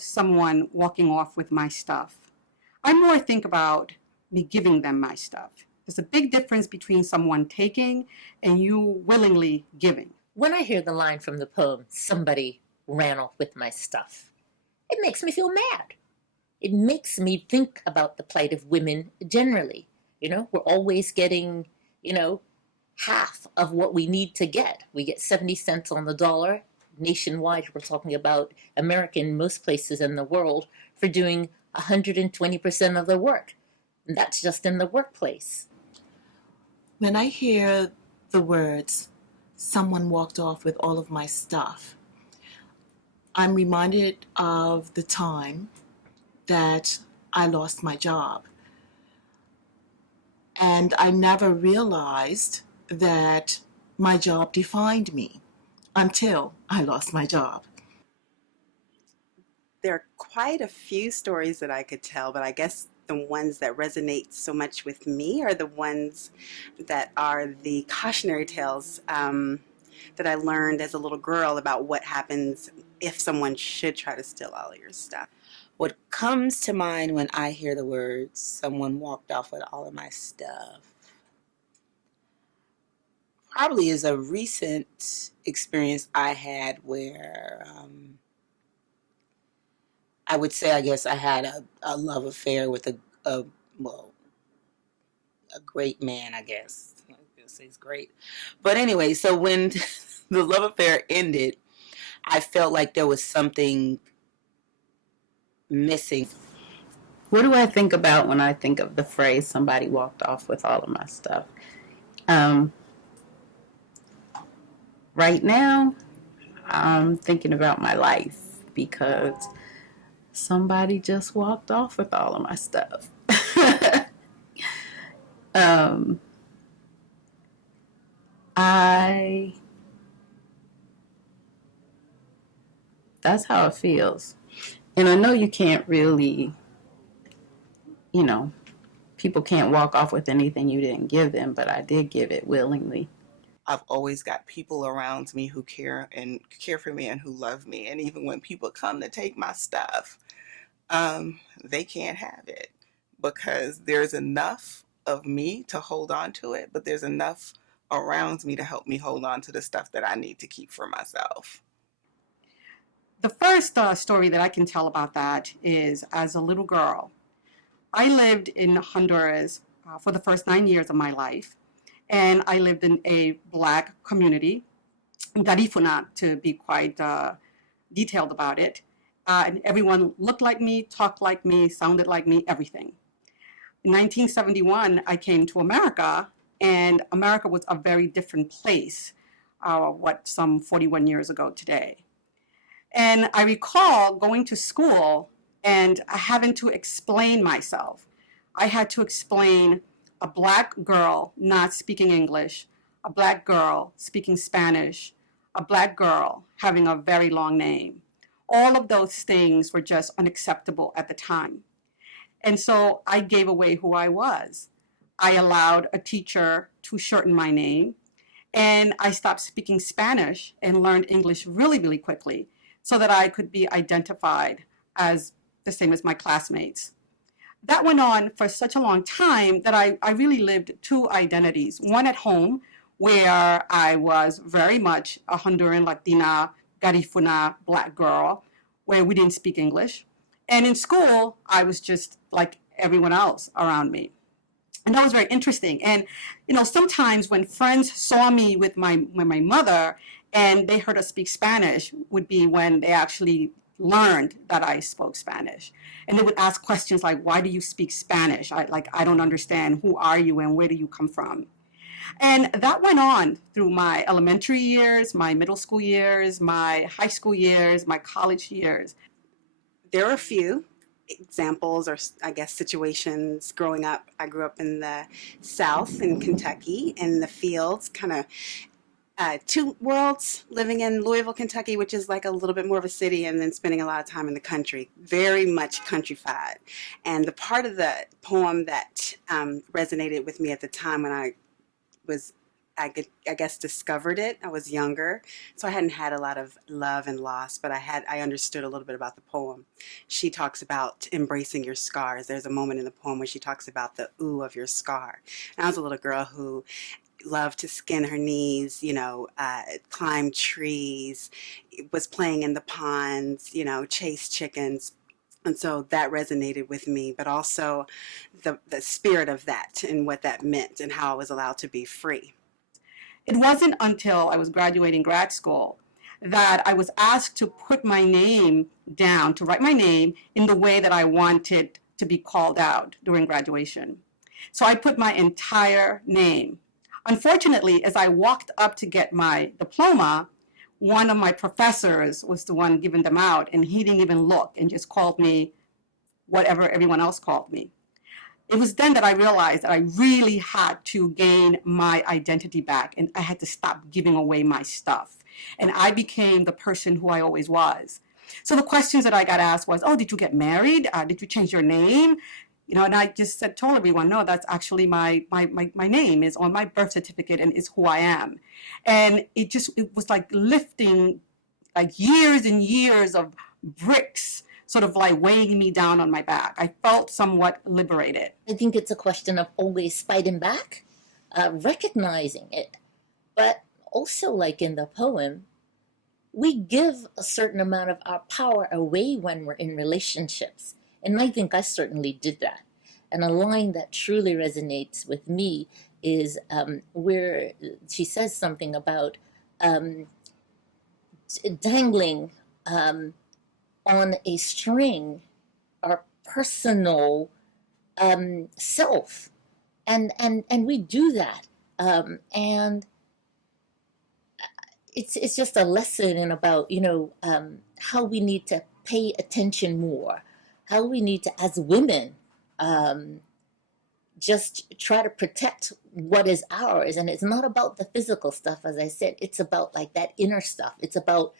about someone walking off with my stuff. I more think about me giving them my stuff. There's a big difference between someone taking and you willingly giving. When I hear the line from the poem, somebody ran off with my stuff, it makes me feel mad. It makes me think about the plight of women generally. We're always getting, half of what we need to get. We get 70 cents on the dollar. Nationwide, we're talking about America in most places in the world for doing 120% of the work. And that's just in the workplace. When I hear the words, someone walked off with all of my stuff, I'm reminded of the time that I lost my job. And I never realized that my job defined me until I lost my job. There are quite a few stories that I could tell, but I guess the ones that resonate so much with me are the ones that are the cautionary tales that I learned as a little girl about what happens if someone should try to steal all of your stuff. What comes to mind when I hear the words, someone walked off with all of my stuff, probably is a recent experience I had where I would say, I guess I had a love affair with a great man, I guess. I guess he's great. But anyway, so when the love affair ended, I felt like there was something missing. What do I think about when I think of the phrase, somebody walked off with all of my stuff? Right now, I'm thinking about my life because somebody just walked off with all of my stuff. That's how it feels. And I know you can't really, people can't walk off with anything you didn't give them, but I did give it willingly. I've always got people around me who care for me and who love me. And even when people come to take my stuff, they can't have it because there's enough of me to hold on to it, but there's enough around me to help me hold on to the stuff that I need to keep for myself. The first story that I can tell about that is as a little girl. I lived in Honduras for the first 9 years of my life, and I lived in a Black community, Garifuna, to be quite detailed about it. And everyone looked like me, talked like me, sounded like me, everything. In 1971, I came to America, and America was a very different place, some 41 years ago today. And I recall going to school and having to explain myself. I had to explain a Black girl not speaking English, a Black girl speaking Spanish, a Black girl having a very long name. All of those things were just unacceptable at the time. And so I gave away who I was. I allowed a teacher to shorten my name, and I stopped speaking Spanish and learned English really, really quickly so that I could be identified as the same as my classmates. That went on for such a long time that I really lived two identities. One at home, where I was very much a Honduran Latina, Garifuna Black girl, where we didn't speak English. And in school, I was just like everyone else around me. And that was very interesting. And, sometimes when friends saw me with my mother and they heard us speak Spanish would be when they actually learned that I spoke Spanish. And they would ask questions like, why do you speak Spanish? I don't understand. Who are you and where do you come from? And that went on through my elementary years, my middle school years, my high school years, my college years. There are a few examples or, I guess, situations growing up. I grew up in the South in Kentucky, in the fields, kind of two worlds, living in Louisville, Kentucky, which is like a little bit more of a city, and then spending a lot of time in the country, very much countrified. And the part of the poem that resonated with me at the time when I was I guess discovered it. I was younger, so I hadn't had a lot of love and loss, but I understood a little bit about the poem. She talks about embracing your scars. There's a moment in the poem where she talks about the ooh of your scar. And I was a little girl who loved to skin her knees, climb trees, was playing in the ponds, chase chickens. And so that resonated with me, but also the spirit of that and what that meant and how I was allowed to be free. It wasn't until I was graduating grad school that I was asked to put my name down, to write my name in the way that I wanted to be called out during graduation. So I put my entire name. Unfortunately, as I walked up to get my diploma, one of my professors was the one giving them out, and he didn't even look and just called me whatever everyone else called me. It was then that I realized that I really had to gain my identity back, and I had to stop giving away my stuff. And I became the person who I always was. So the questions that I got asked was, oh, did you get married? Did you change your name? And I just told everyone, no, that's actually my name is on my birth certificate and is who I am. And it was like lifting like years and years of bricks, sort of like weighing me down on my back. I felt somewhat liberated. I think it's a question of always fighting back, recognizing it. But also, like in the poem, we give a certain amount of our power away when we're in relationships. And I think I certainly did that. And a line that truly resonates with me is where she says something about dangling on a string our personal self. And we do that. And it's just a lesson in about, how we need to pay attention more, how we need to, as women, just try to protect what is ours. And it's not about the physical stuff, as I said. It's about like that inner stuff. It's about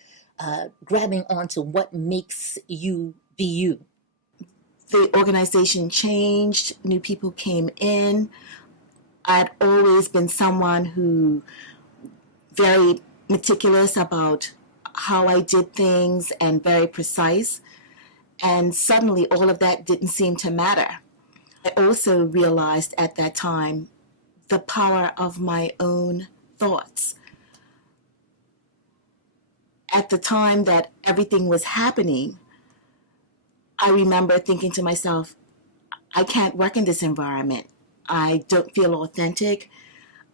grabbing onto what makes you be you. The organization changed, new people came in. I'd always been someone who very meticulous about how I did things and very precise. And suddenly all of that didn't seem to matter. I also realized at that time the power of my own thoughts. At the time that everything was happening, I remember thinking to myself, I can't work in this environment. I don't feel authentic.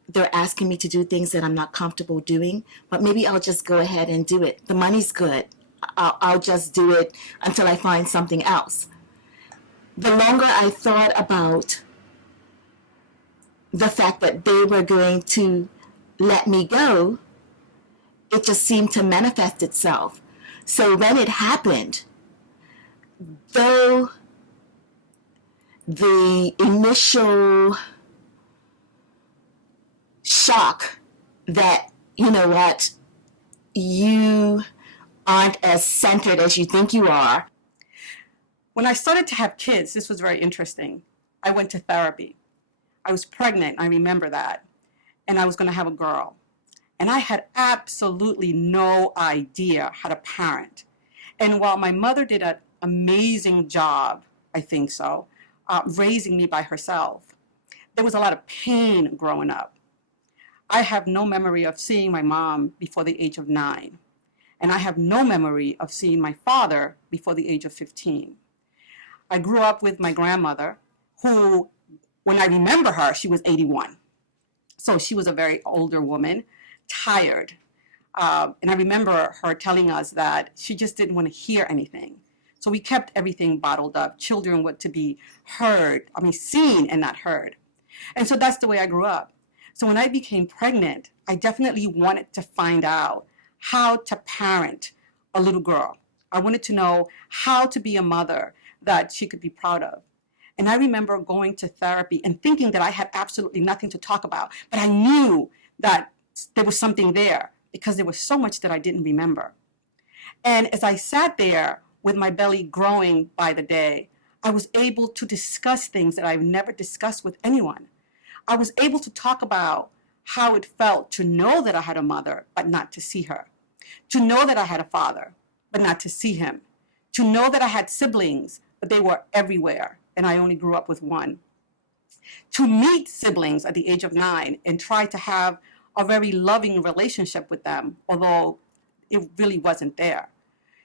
They're asking me to do things that I'm not comfortable doing, but maybe I'll just go ahead and do it. The money's good. I'll just do it until I find something else. The longer I thought about the fact that they were going to let me go, it just seemed to manifest itself. So when it happened, though the initial shock that, you aren't as centered as you think you are. When I started to have kids, this was very interesting. I went to therapy. I was pregnant, I remember that. And I was going to have a girl. And I had absolutely no idea how to parent. And while my mother did an amazing job, I think so, raising me by herself, there was a lot of pain growing up. I have no memory of seeing my mom before the age of 9. And I have no memory of seeing my father before the age of 15. I grew up with my grandmother, who, when I remember her, she was 81. So she was a very older woman, tired. And I remember her telling us that she just didn't want to hear anything. So we kept everything bottled up. Children were to be seen and not heard. And so that's the way I grew up. So when I became pregnant, I definitely wanted to find out how to parent a little girl. I wanted to know how to be a mother that she could be proud of. And I remember going to therapy and thinking that I had absolutely nothing to talk about, but I knew that there was something there because there was so much that I didn't remember. And as I sat there with my belly growing by the day, I was able to discuss things that I've never discussed with anyone. I was able to talk about how it felt to know that I had a mother, but not to see her. To know that I had a father, but not to see him. To know that I had siblings, but they were everywhere, and I only grew up with one. To meet siblings at the age of 9 and try to have a very loving relationship with them, although it really wasn't there.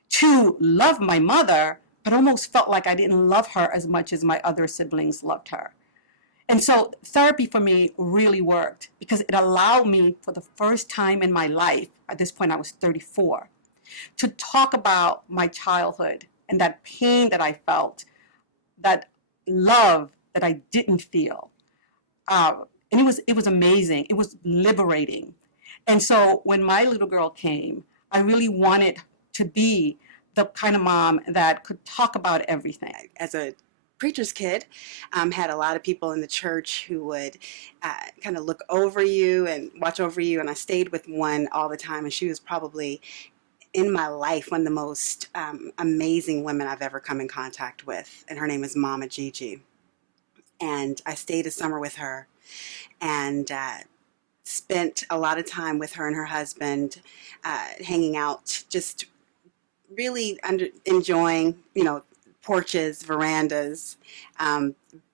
To love my mother, but almost felt like I didn't love her as much as my other siblings loved her. And so therapy for me really worked because it allowed me for the first time in my life, at this point I was 34, to talk about my childhood and that pain that I felt, that love that I didn't feel. And it was amazing. It was liberating. And so when my little girl came, I really wanted to be the kind of mom that could talk about everything. As a preacher's kid, had a lot of people in the church who would kind of look over you and watch over you. And I stayed with one all the time. And she was probably in my life one of the most amazing women I've ever come in contact with. And her name is Mama Gigi. And I stayed a summer with her and spent a lot of time with her and her husband, hanging out, just really enjoying, porches, verandas,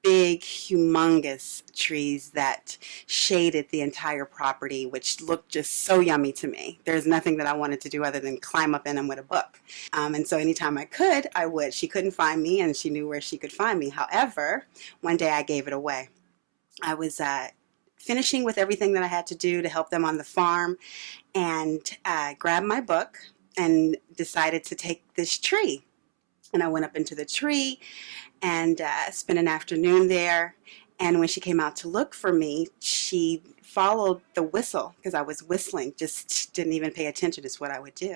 big, humongous trees that shaded the entire property, which looked just so yummy to me. There's nothing that I wanted to do other than climb up in them with a book. And so anytime I could, I would. She couldn't find me, and she knew where she could find me. However, one day I gave it away. I was finishing with everything that I had to do to help them on the farm, and grabbed my book and decided to take this tree. And I went up into the tree and spent an afternoon there. And when she came out to look for me, she followed the whistle because I was whistling, just didn't even pay attention to what I would do.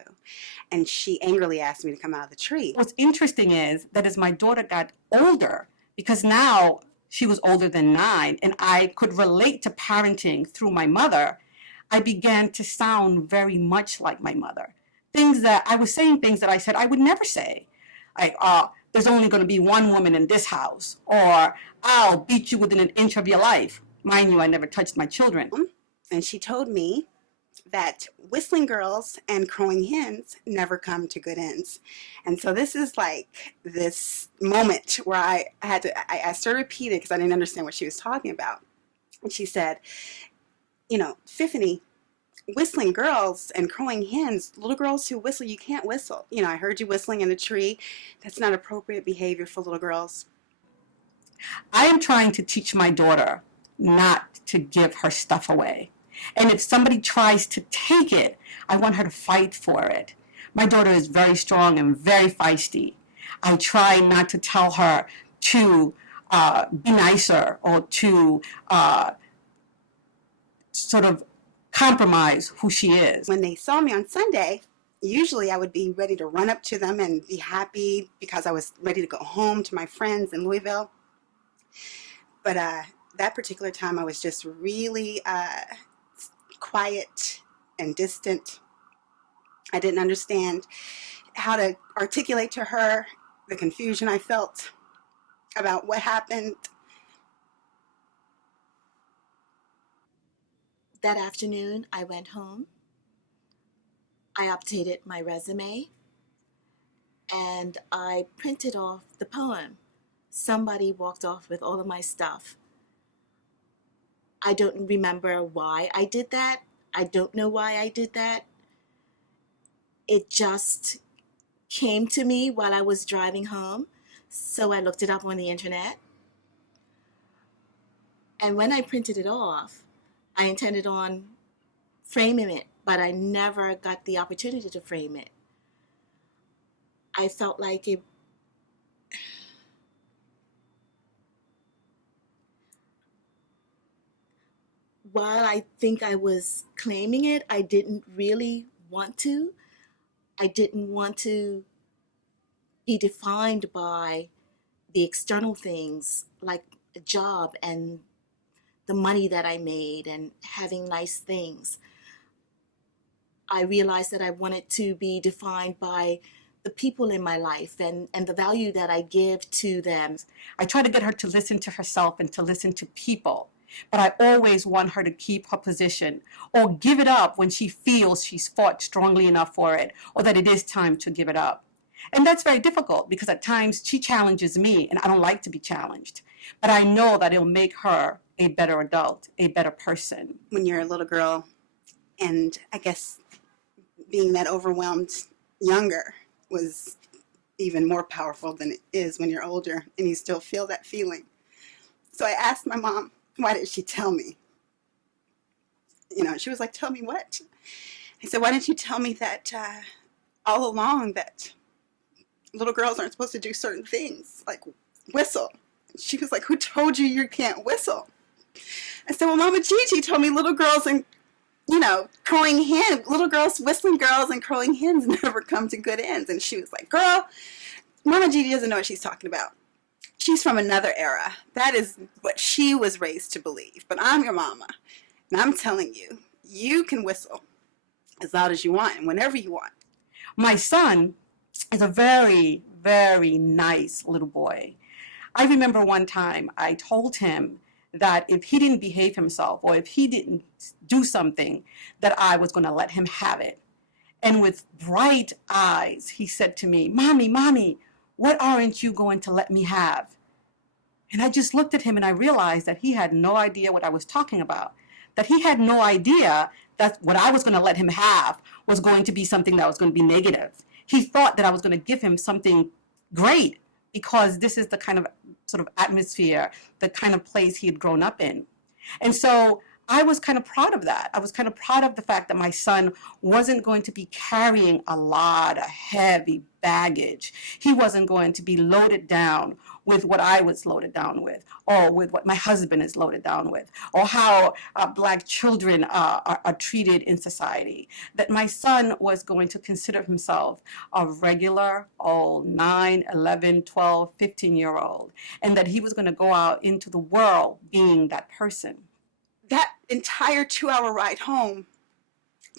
And she angrily asked me to come out of the tree. What's interesting is that as my daughter got older, because now she was older than 9, and I could relate to parenting through my mother, I began to sound very much like my mother. Things that I was saying, things that I said I would never say. Like, there's only going to be one woman in this house, or I'll beat you within an inch of your life. Mind you, I never touched my children. And she told me that whistling girls and crowing hens never come to good ends. And so this is like this moment where I started repeating because I didn't understand what she was talking about. And she said, Tiffany, whistling girls and crowing hens, little girls who whistle, you can't whistle. I heard you whistling in a tree. That's not appropriate behavior for little girls. I am trying to teach my daughter not to give her stuff away. And if somebody tries to take it, I want her to fight for it. My daughter is very strong and very feisty. I try not to tell her to be nicer or to sort of compromise who she is. When they saw me on Sunday, usually I would be ready to run up to them and be happy because I was ready to go home to my friends in Louisville. But that particular time I was just really quiet and distant. I didn't understand how to articulate to her the confusion I felt about what happened. That afternoon, I went home. I updated my resume, and I printed off the poem. Somebody walked off with all of my stuff. I don't remember why I did that. I don't know why I did that. It just came to me while I was driving home, so I looked it up on the internet. And when I printed it off, I intended on framing it, but I never got the opportunity to frame it. I felt like it. While I think I was claiming it, I didn't really want to. I didn't want to be defined by the external things like a job and the money that I made and having nice things. I realized that I wanted to be defined by the people in my life and the value that I give to them. I try to get her to listen to herself and to listen to people. but I always want her to keep her position or give it up when she feels she's fought strongly enough for it or that it is time to give it up. And that's very difficult because at times she challenges me and I don't like to be challenged. But I know that it'll make her a better adult, a better person. When you're a little girl, and I guess being that overwhelmed younger was even more powerful than it is when you're older and you still feel that feeling. So I asked my mom, why didn't she tell me? You know, she was like, tell me what? I said, why didn't you tell me that all along that little girls aren't supposed to do certain things, like whistle? She was like, who told you you can't whistle? I said, well, Mama Gigi told me little girls and, you know, crowing hens, little girls, whistling girls and crowing hens never come to good ends. And she was like, girl, Mama Gigi doesn't know what she's talking about. She's from another era. That is what she was raised to believe. But I'm your mama, and I'm telling you, you can whistle as loud as you want and whenever you want. My son is a very, very nice little boy. I remember one time I told him that if he didn't behave himself or if he didn't do something, that I was going to let him have it. And with bright eyes, he said to me, Mommy, what aren't you going to let me have? And I just looked at him and I realized that he had no idea what I was talking about, that he had no idea that what I was going to let him have was going to be something that was going to be negative. He thought that I was going to give him something great because this is the kind of sort of atmosphere, the kind of place he had grown up in. And so I was kind of proud of that. I was kind of proud of the fact that my son wasn't going to be carrying a lot of heavy baggage. He wasn't going to be loaded down with what I was loaded down with, or with what my husband is loaded down with, or how Black children are treated in society. That my son was going to consider himself a regular old 9, 11, 12, 15-year-old, and that he was going to go out into the world being that person. That entire 2-hour ride home,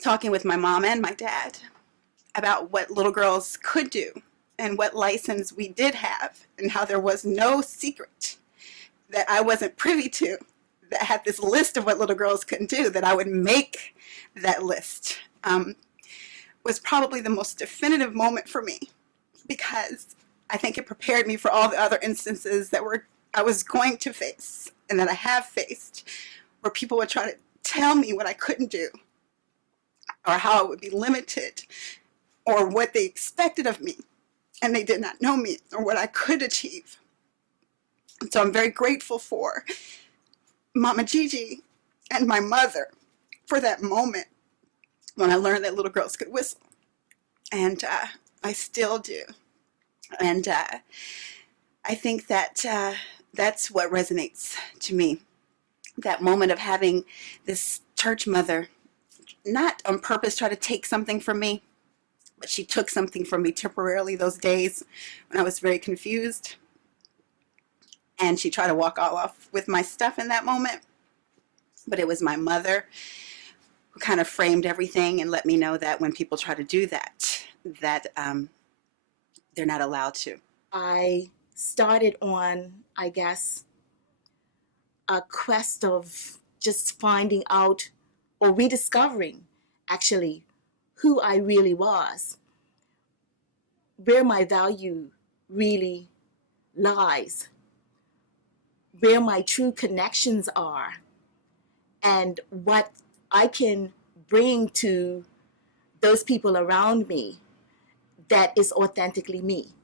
talking with my mom and my dad about what little girls could do and what license we did have and how there was no secret that I wasn't privy to that had this list of what little girls couldn't do, that I would make that list, was probably the most definitive moment for me, because I think it prepared me for all the other instances that I was going to face and that I have faced, where people would try to tell me what I couldn't do or how I would be limited or what they expected of me, and they did not know me or what I could achieve. And so I'm very grateful for Mama Gigi and my mother for that moment when I learned that little girls could whistle. And I still do. And I think that that's what resonates to me. That moment of having this church mother, not on purpose try to take something from me, but she took something from me temporarily those days when I was very confused. And she tried to walk all off with my stuff in that moment. But it was my mother who kind of framed everything and let me know that when people try to do that, that they're not allowed to. I started on, I guess, a quest of just finding out or rediscovering, actually, who I really was, where my value really lies, where my true connections are, and what I can bring to those people around me that is authentically me.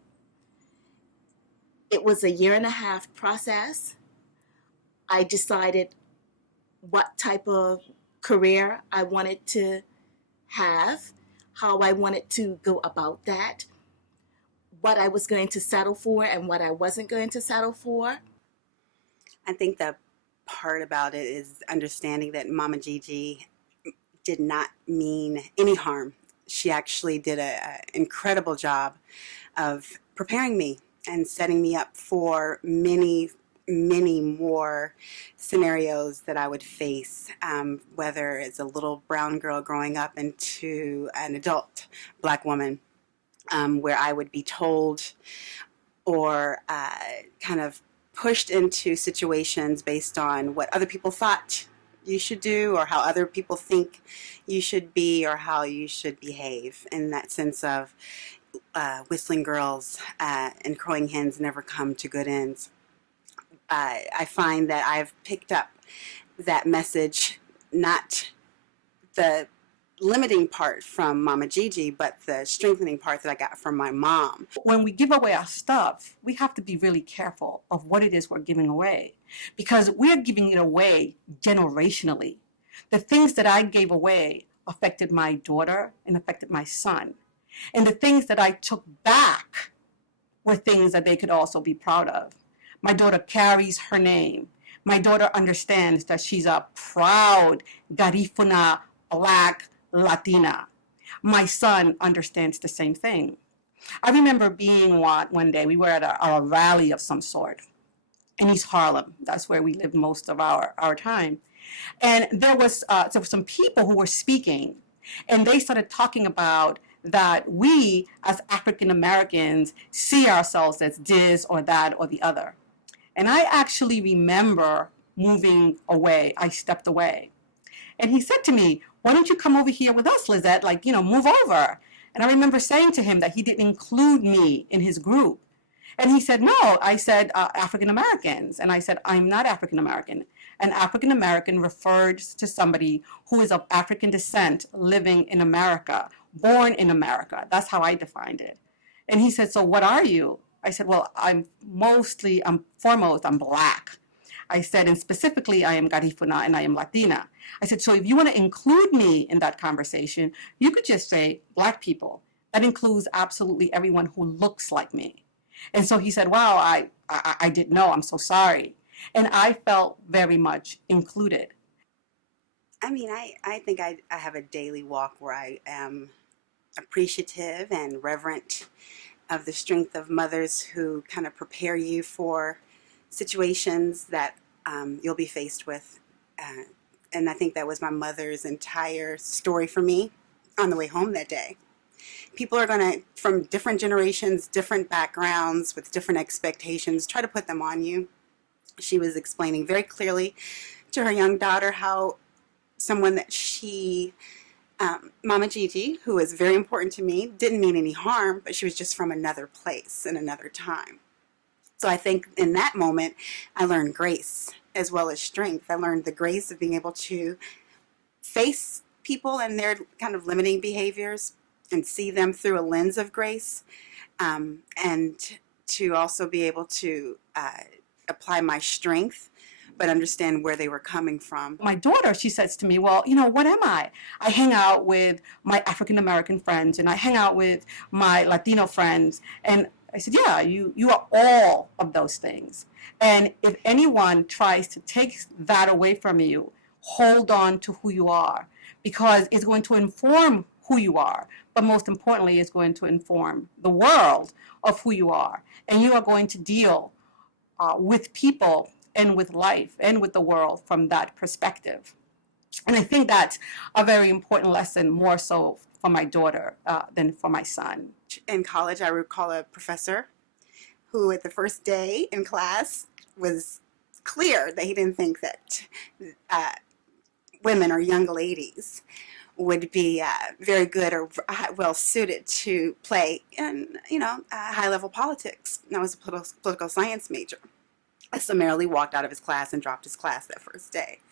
It was a 1.5-year process. I decided what type of career I wanted to have, how I wanted to go about that, what I was going to settle for and what I wasn't going to settle for. I think the part about it is understanding that Mama Gigi did not mean any harm. She actually did an incredible job of preparing me and setting me up for many more scenarios that I would face, whether it's a little brown girl growing up into an adult Black woman, where I would be told or kind of pushed into situations based on what other people thought you should do, or how other people think you should be, or how you should behave, in that sense of whistling girls and crowing hens never come to good ends. I find that I've picked up that message, not the limiting part from Mama Gigi, but the strengthening part that I got from my mom. When we give away our stuff, we have to be really careful of what it is we're giving away, because we're giving it away generationally. The things that I gave away affected my daughter and affected my son. And the things that I took back were things that they could also be proud of. My daughter carries her name. My daughter understands that she's a proud Garifuna Black Latina. My son understands the same thing. I remember being one day, we were at a rally of some sort in East Harlem. That's where we lived most of our time. And there was some people who were speaking, and they started talking about that we as African Americans see ourselves as this or that or the other. And I actually remember moving away. I stepped away. And he said to me, "Why don't you come over here with us, Lizette? Like, move over." And I remember saying to him that he didn't include me in his group. And he said, "No." I said, "African Americans." And I said, "I'm not African American. An African American refers to somebody who is of African descent living in America, born in America." That's how I defined it. And he said, "So what are you?" I said, "Well, I'm foremost, I'm Black." I said, and specifically, I am Garifuna and I am Latina. I said, "So if you want to include me in that conversation, you could just say Black people. That includes absolutely everyone who looks like me." And so he said, "Wow, I didn't know. I'm so sorry." And I felt very much included. I mean, I think I have a daily walk where I am appreciative and reverent of the strength of mothers who kind of prepare you for situations that you'll be faced with. And I think that was my mother's entire story for me on the way home that day. People are going to, from different generations, different backgrounds, with different expectations, try to put them on you. She was explaining very clearly to her young daughter how someone that she, Mama Gigi, who was very important to me, didn't mean any harm, but she was just from another place and another time. So I think in that moment, I learned grace as well as strength. I learned the grace of being able to face people and their kind of limiting behaviors and see them through a lens of grace, and to also be able to apply my strength, but understand where they were coming from. My daughter, she says to me, "Well, what am I? I hang out with my African American friends and I hang out with my Latino friends." And I said, "Yeah, you are all of those things. And if anyone tries to take that away from you, hold on to who you are, because it's going to inform who you are, but most importantly, it's going to inform the world of who you are. And you are going to deal with people and with life and with the world from that perspective." And I think that's a very important lesson, more so for my daughter than for my son. In college, I recall a professor who at the first day in class was clear that he didn't think that women or young ladies would be very good or well suited to play in, high level politics. And I was a political science major. I summarily walked out of his class and dropped his class that first day.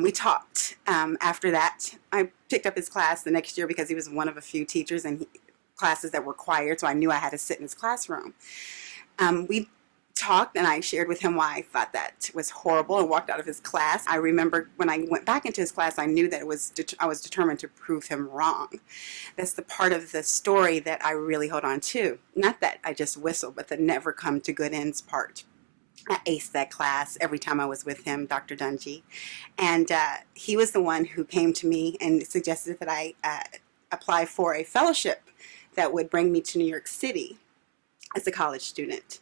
We talked after that. I picked up his class the next year because he was one of a few teachers and classes that were required, so I knew I had to sit in his classroom. We talked and I shared with him why I thought that was horrible and walked out of his class. I remember when I went back into his class, I knew that I was determined to prove him wrong. That's the part of the story that I really hold on to. Not that I just whistle, but the never come to good ends part. I aced that class every time I was with him, Dr. Dungy. And he was the one who came to me and suggested that I apply for a fellowship that would bring me to New York City as a college student.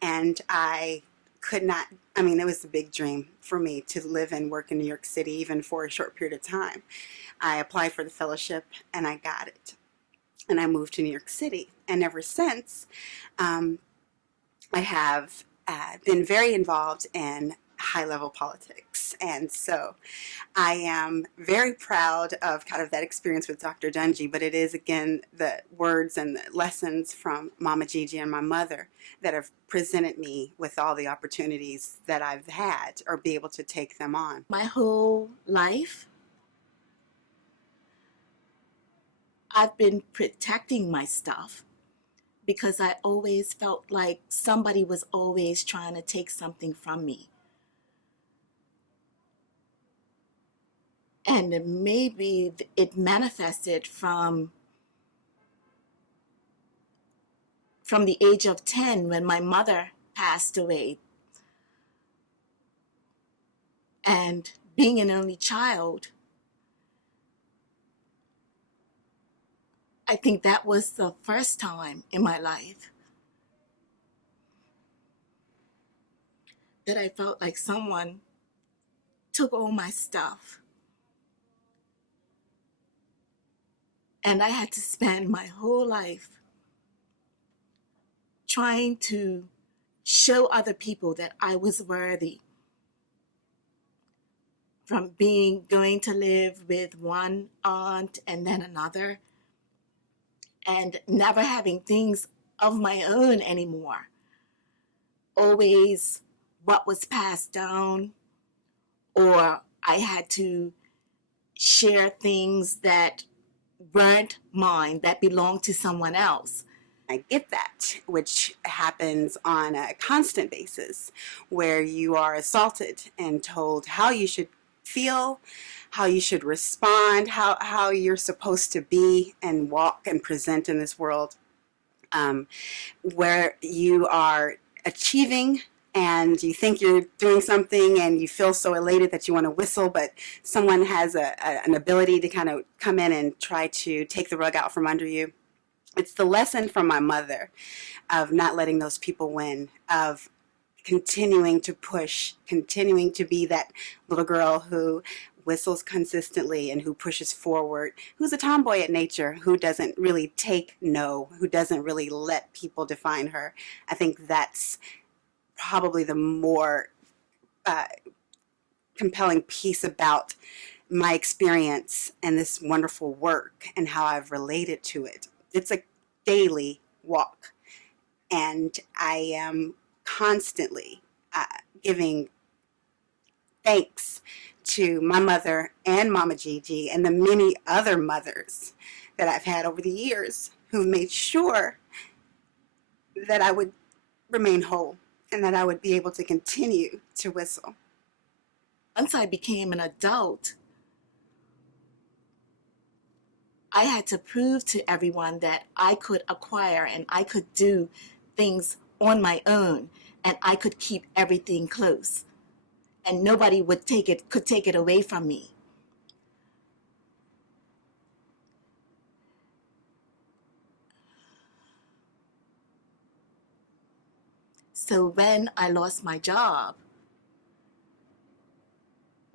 And I could not, it was a big dream for me to live and work in New York City, even for a short period of time. I applied for the fellowship and I got it. And I moved to New York City. And ever since, I have been very involved in high-level politics. And so I am very proud of kind of that experience with Dr. Dungy, but it is, again, the words and the lessons from Mama Gigi and my mother that have presented me with all the opportunities that I've had, or be able to take them on. My whole life, I've been protecting my stuff because I always felt like somebody was always trying to take something from me. And maybe it manifested from the age of 10 when my mother passed away. And being an only child, I think that was the first time in my life that I felt like someone took all my stuff. And I had to spend my whole life trying to show other people that I was worthy. From going to live with one aunt and then another, and never having things of my own anymore. Always what was passed down, or I had to share things that weren't mine, that belonged to someone else. I get that, which happens on a constant basis, where you are assaulted and told how you should feel, how you should respond, how you're supposed to be and walk and present in this world, where you are achieving and you think you're doing something and you feel so elated that you want to whistle, but someone has an ability to kind of come in and try to take the rug out from under you. It's the lesson from my mother of not letting those people win, of continuing to push, continuing to be that little girl who whistles consistently and who pushes forward, who's a tomboy at nature, who doesn't really take no, who doesn't really let people define her. I think that's probably the more compelling piece about my experience and this wonderful work and how I've related to it. It's a daily walk, and I am constantly giving thanks to my mother and Mama Gigi and the many other mothers that I've had over the years who've made sure that I would remain whole and that I would be able to continue to whistle. Once I became an adult, I had to prove to everyone that I could acquire and I could do things on my own, and I could keep everything close, and nobody could take it away from me. So when I lost my job,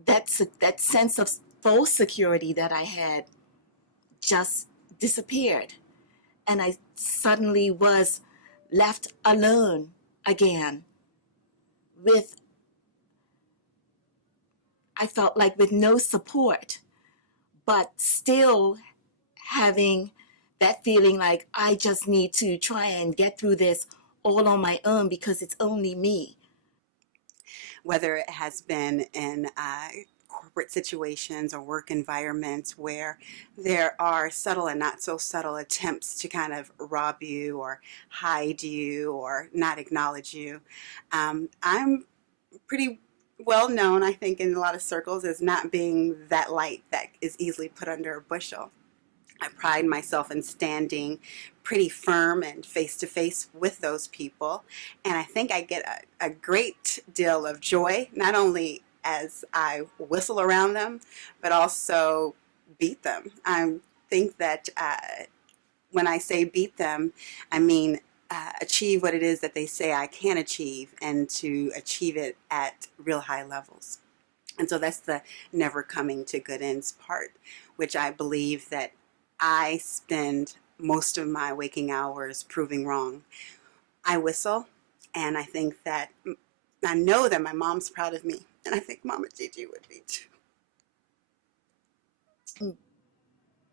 that sense of false security that I had just disappeared, and I suddenly was left alone again I felt like with no support, but still having that feeling like I just need to try and get through this all on my own because it's only me. Whether it has been in corporate situations or work environments where there are subtle and not so subtle attempts to kind of rob you or hide you or not acknowledge you. I'm pretty well known, I think, in a lot of circles as not being that light that is easily put under a bushel. I pride myself in standing pretty firm and face to face with those people, and I think I get a great deal of joy, not only as I whistle around them, but also beat them. I think that when I say beat them, I mean achieve what it is that they say I can achieve, and to achieve it at real high levels. And so that's the never coming to good ends part, which I believe that I spend most of my waking hours proving wrong. I whistle, And I know that my mom's proud of me. And I think Mama Gigi would be too.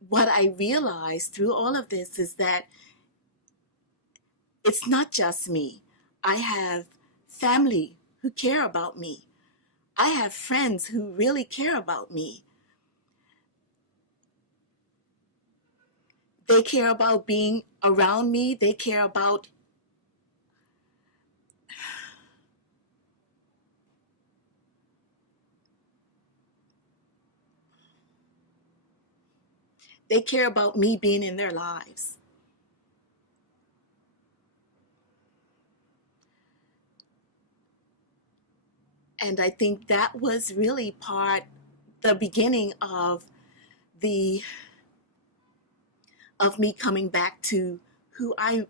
What I realized through all of this is that it's not just me. I have family who care about me. I have friends who really care about me. They care about being around me. They care about me being in their lives. And I think that was really the beginning of me coming back to who I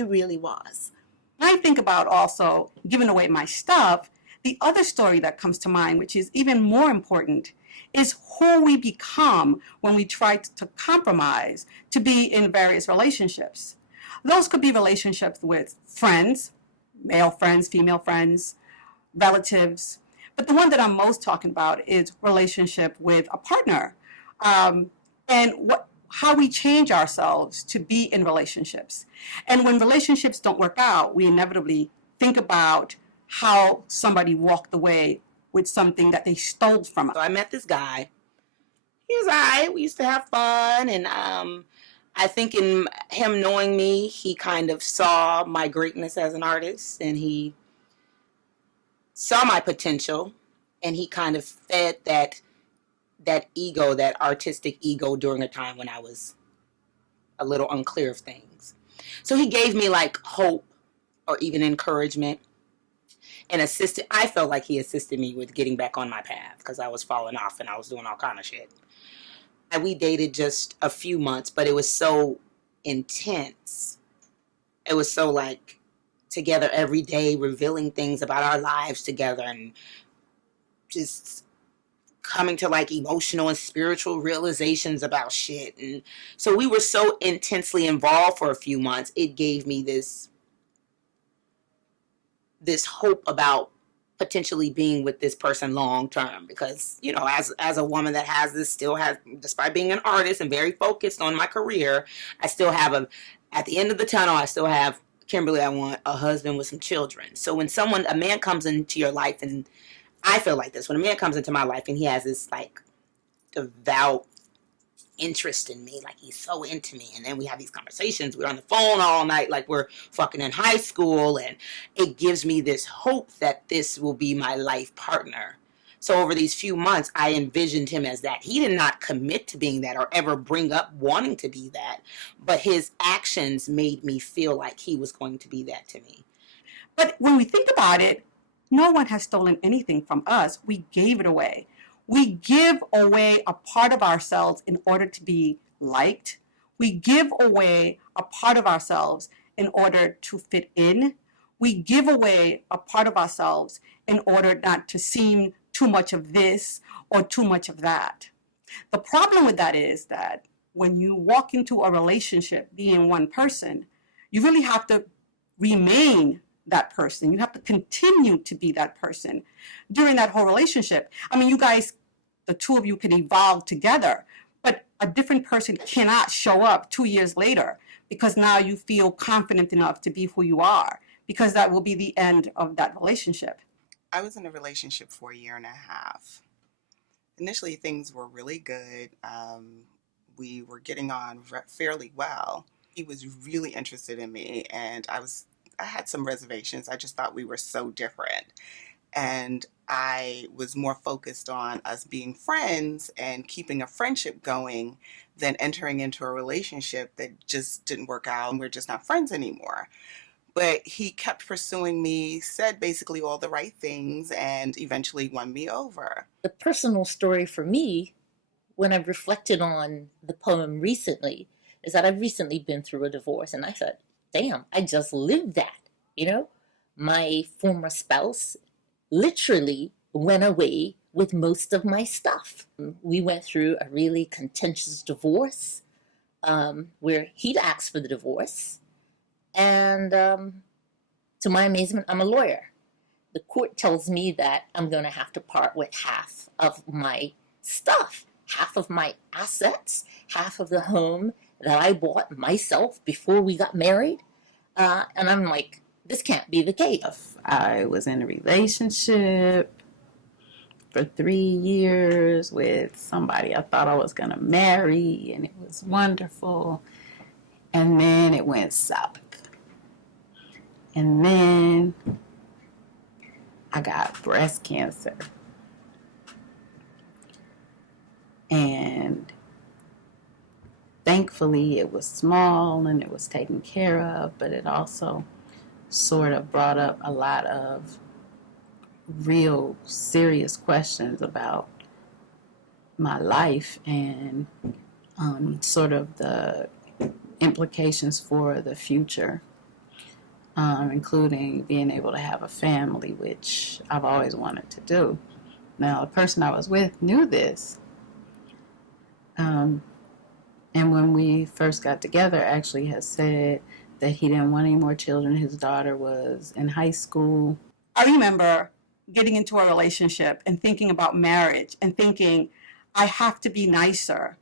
really was. When I think about also giving away my stuff, the other story that comes to mind, which is even more important, is who we become when we try to compromise to be in various relationships. Those could be relationships with friends, male friends, female friends, relatives. But the one that I'm most talking about is relationship with a partner, and how we change ourselves to be in relationships. And when relationships don't work out, we inevitably think about how somebody walked away with something that they stole from us. So I met this guy. He was all right. We used to have fun. And I think in him knowing me, he kind of saw my greatness as an artist. And he saw my potential. And he kind of fed that ego, that artistic ego during a time when I was a little unclear of things. So he gave me like hope or even encouragement. And I felt like he assisted me with getting back on my path because I was falling off and I was doing all kind of shit. And we dated just a few months, but it was so intense. It was so like together every day, revealing things about our lives together and just coming to like emotional and spiritual realizations about shit. And so we were so intensely involved for a few months. It gave me this hope about potentially being with this person long term, because, you know, as a woman that still has, despite being an artist and very focused on my career, I still have at the end of the tunnel, I still have, Kimberly, I want a husband with some children. So when a man comes into your life, and I feel like this, when a man comes into my life and he has this like devout interest in me, like he's so into me, and then we have these conversations, we're on the phone all night like we're fucking in high school, and it gives me this hope that this will be my life partner. So over these few months I envisioned him as that. He did not commit to being that or ever bring up wanting to be that, but his actions made me feel like he was going to be that to me. But when we think about it, no one has stolen anything from us. We gave it away. We give away a part of ourselves in order to be liked. We give away a part of ourselves in order to fit in. We give away a part of ourselves in order not to seem too much of this or too much of that. The problem with that is that when you walk into a relationship being one person, you really have to remain that person. You have to continue to be that person during that whole relationship. I mean, you guys, the two of you can evolve together, but a different person cannot show up 2 years later because now you feel confident enough to be who you are, because that will be the end of that relationship. I was in a relationship for a year and a half. Initially, things were really good. We were getting on fairly well. He was really interested in me, and I had some reservations. I just thought we were so different. And I was more focused on us being friends and keeping a friendship going than entering into a relationship that just didn't work out and we're just not friends anymore. But he kept pursuing me, said basically all the right things, and eventually won me over. The personal story for me, when I've reflected on the poem recently, is that I've recently been through a divorce, and I said, damn, I just lived that, you know? My former spouse literally went away with most of my stuff. We went through a really contentious divorce where he'd asked for the divorce, and To my amazement, I'm a lawyer. The court tells me that I'm going to have to part with half of my stuff, half of my assets, half of the home that I bought myself before we got married. And I'm like, this can't be the case. I was in a relationship for 3 years with somebody I thought I was going to marry, and it was wonderful. And then it went south. And then I got breast cancer. And thankfully it was small and it was taken care of, but it also sort of brought up a lot of real serious questions about my life and sort of the implications for the future, including being able to have a family, which I've always wanted to do. Now, the person I was with knew this. And when we first got together, actually had said that he didn't want any more children. His daughter was in high school. I remember getting into a relationship and thinking about marriage and thinking, I have to be nicer.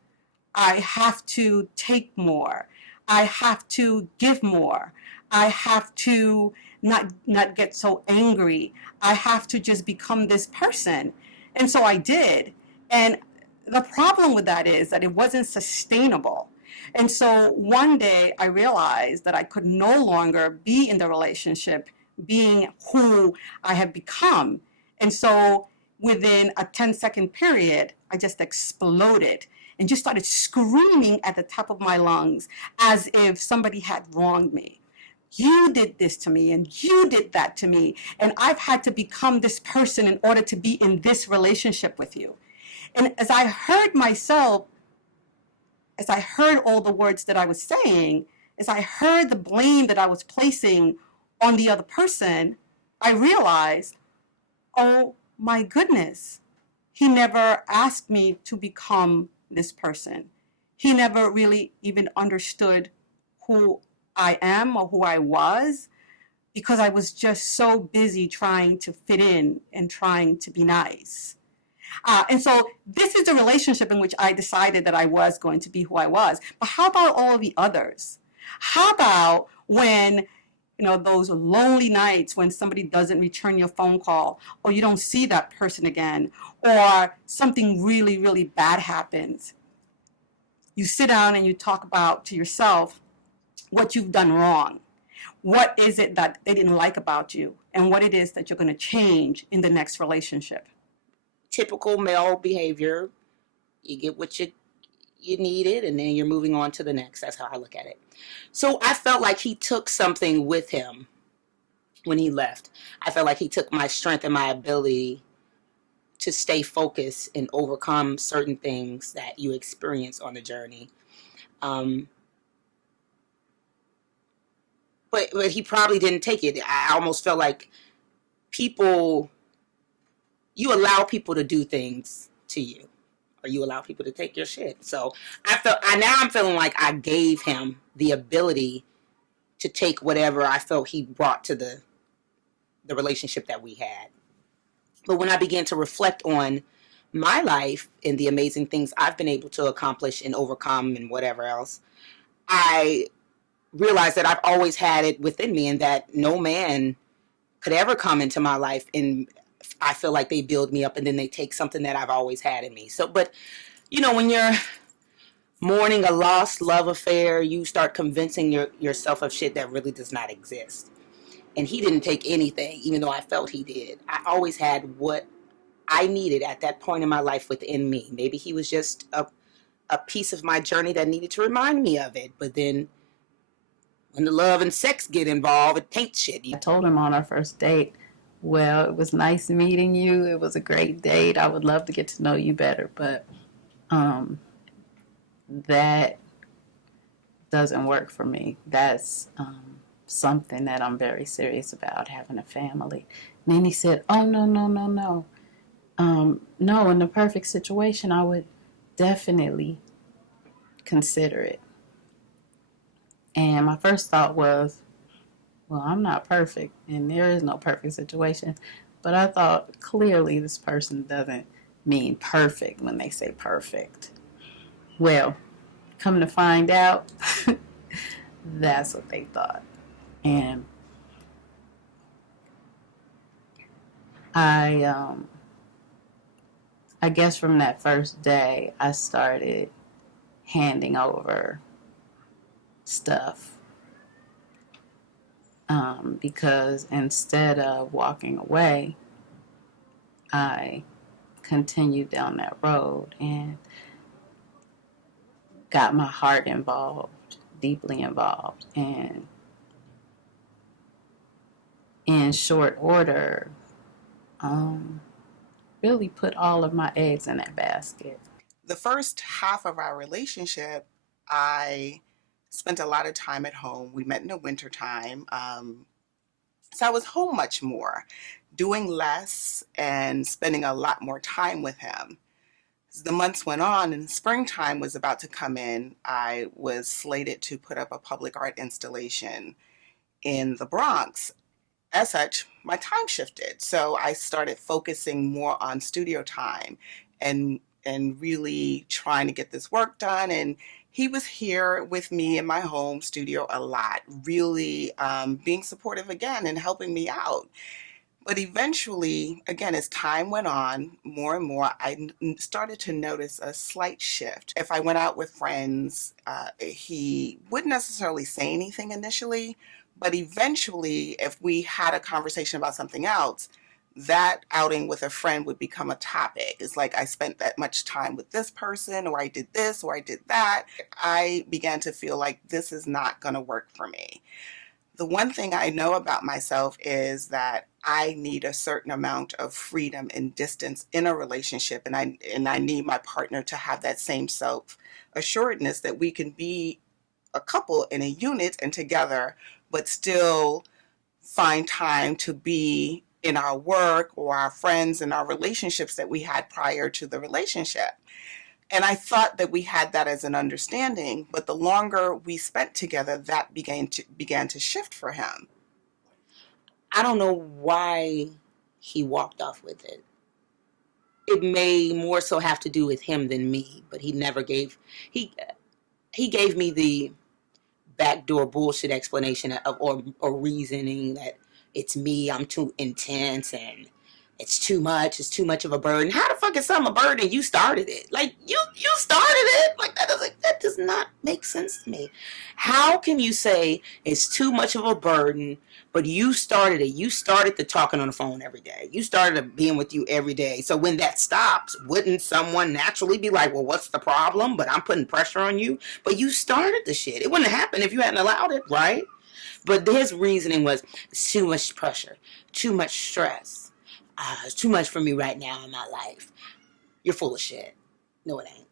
I have to take more. I have to give more. I have to not get so angry. I have to just become this person. And so I did. And the problem with that is that it wasn't sustainable. And so one day I realized that I could no longer be in the relationship being who I have become. And so within a 10-second period, I just exploded and just started screaming at the top of my lungs as if somebody had wronged me. You did this to me and you did that to me. And I've had to become this person in order to be in this relationship with you. And as I heard myself, as I heard all the words that I was saying, as I heard the blame that I was placing on the other person, I realized, oh my goodness, he never asked me to become this person. He never really even understood who I am or who I was, because I was just so busy trying to fit in and trying to be nice. And so this is the relationship in which I decided that I was going to be who I was. But how about all of the others? How about when, those lonely nights when somebody doesn't return your phone call, or you don't see that person again, or something really, really bad happens? You sit down and you talk about to yourself what you've done wrong. What is it that they didn't like about you, and what it is that you're going to change in the next relationship? Typical male behavior. You get what you needed, and then you're moving on to the next. That's how I look at it. So I felt like he took something with him when he left. I felt like he took my strength and my ability to stay focused and overcome certain things that you experience on the journey. But he probably didn't take it. I almost felt like you allow people to do things to you, or you allow people to take your shit. So I'm feeling like I gave him the ability to take whatever I felt he brought to the relationship that we had. But when I began to reflect on my life and the amazing things I've been able to accomplish and overcome and whatever else, I realized that I've always had it within me, and that no man could ever come into my life and I feel like they build me up and then they take something that I've always had in me. So, but when you're mourning a lost love affair, you start convincing yourself of shit that really does not exist. And he didn't take anything, even though I felt he did. I always had what I needed at that point in my life within me. Maybe he was just a piece of my journey that needed to remind me of it. But then when the love and sex get involved, it taints shit. I told him on our first date, well, it was nice meeting you. It was a great date. I would love to get to know you better, but that doesn't work for me. That's something that I'm very serious about, having a family. And then he said, oh, no. No, in the perfect situation, I would definitely consider it. And my first thought was, well, I'm not perfect and there is no perfect situation. But I thought clearly this person doesn't mean perfect when they say perfect. Well, come to find out, that's what they thought. And I I guess from that first day, I started handing over stuff because instead of walking away, I continued down that road and got my heart involved, deeply involved, and in short order, really put all of my eggs in that basket. The first half of our relationship, I spent a lot of time at home. We met in the wintertime. So I was home much more, doing less and spending a lot more time with him. As the months went on and springtime was about to come in, I was slated to put up a public art installation in the Bronx. As such, my time shifted. So I started focusing more on studio time and really trying to get this work done. And he was here with me in my home studio a lot, really being supportive again and helping me out. But eventually, again, as time went on, more and more, I started to notice a slight shift. If I went out with friends, he wouldn't necessarily say anything initially, but eventually, if we had a conversation about something else, that outing with a friend would become a topic. It's like I spent that much time with this person, or I did this, or I did that. I began to feel like this is not going to work for me. The one thing I know about myself is that I need a certain amount of freedom and distance in a relationship, and I need my partner to have that same self assuredness that we can be a couple in a unit and together, but still find time to be in our work or our friends and our relationships that we had prior to the relationship. And I thought that we had that as an understanding, but the longer we spent together, that began to shift for him. I don't know why he walked off with it. It may more so have to do with him than me, but he gave me the backdoor bullshit explanation of or reasoning that it's me, I'm too intense and it's too much of a burden. How the fuck is something a burden? You started it. Like you started it. Like that does not make sense to me. How can you say it's too much of a burden, but you started it? You started the talking on the phone every day. You started being with you every day. So when that stops, wouldn't someone naturally be like, well, what's the problem? But I'm putting pressure on you. But you started the shit. It wouldn't have happened if you hadn't allowed it, right? But his reasoning was it's too much pressure, too much stress. It's too much for me right now in my life. You're full of shit. No, it ain't.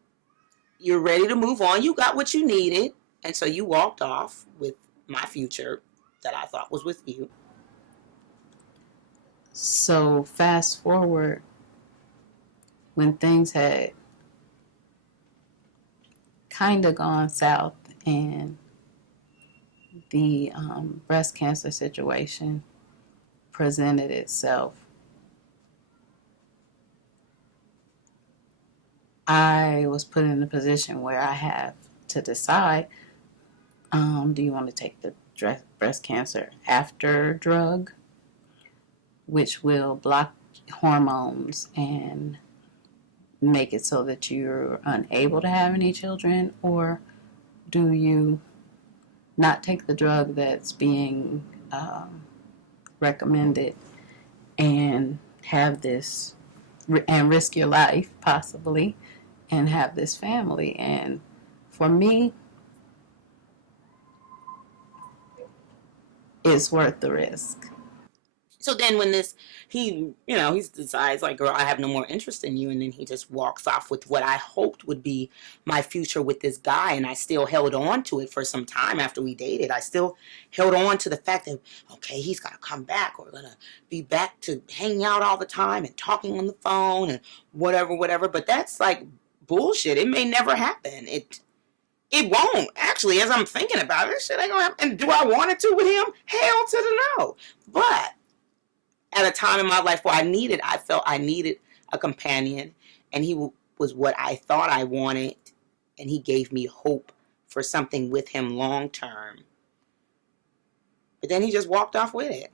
You're ready to move on. You got what you needed. And so you walked off with my future that I thought was with you. So fast forward, when things had kind of gone south and the breast cancer situation presented itself, I was put in a position where I have to decide, do you want to take the breast cancer after drug, which will block hormones and make it so that you're unable to have any children, or do you not take the drug that's being recommended and have this and risk your life possibly and have this family? And for me, it's worth the risk. So then when he decides like, girl, I have no more interest in you. And then he just walks off with what I hoped would be my future with this guy. And I still held on to it for some time after we dated. I still held on to the fact that, okay, he's going to come back. We're going to be back to hanging out all the time and talking on the phone and whatever. But that's like bullshit. It may never happen. It won't. Actually, as I'm thinking about it, shit ain't gonna happen. And do I want it to with him? Hell to the no. But at a time in my life where I felt I needed a companion, and he was what I thought I wanted, and he gave me hope for something with him long term. But then he just walked off with it.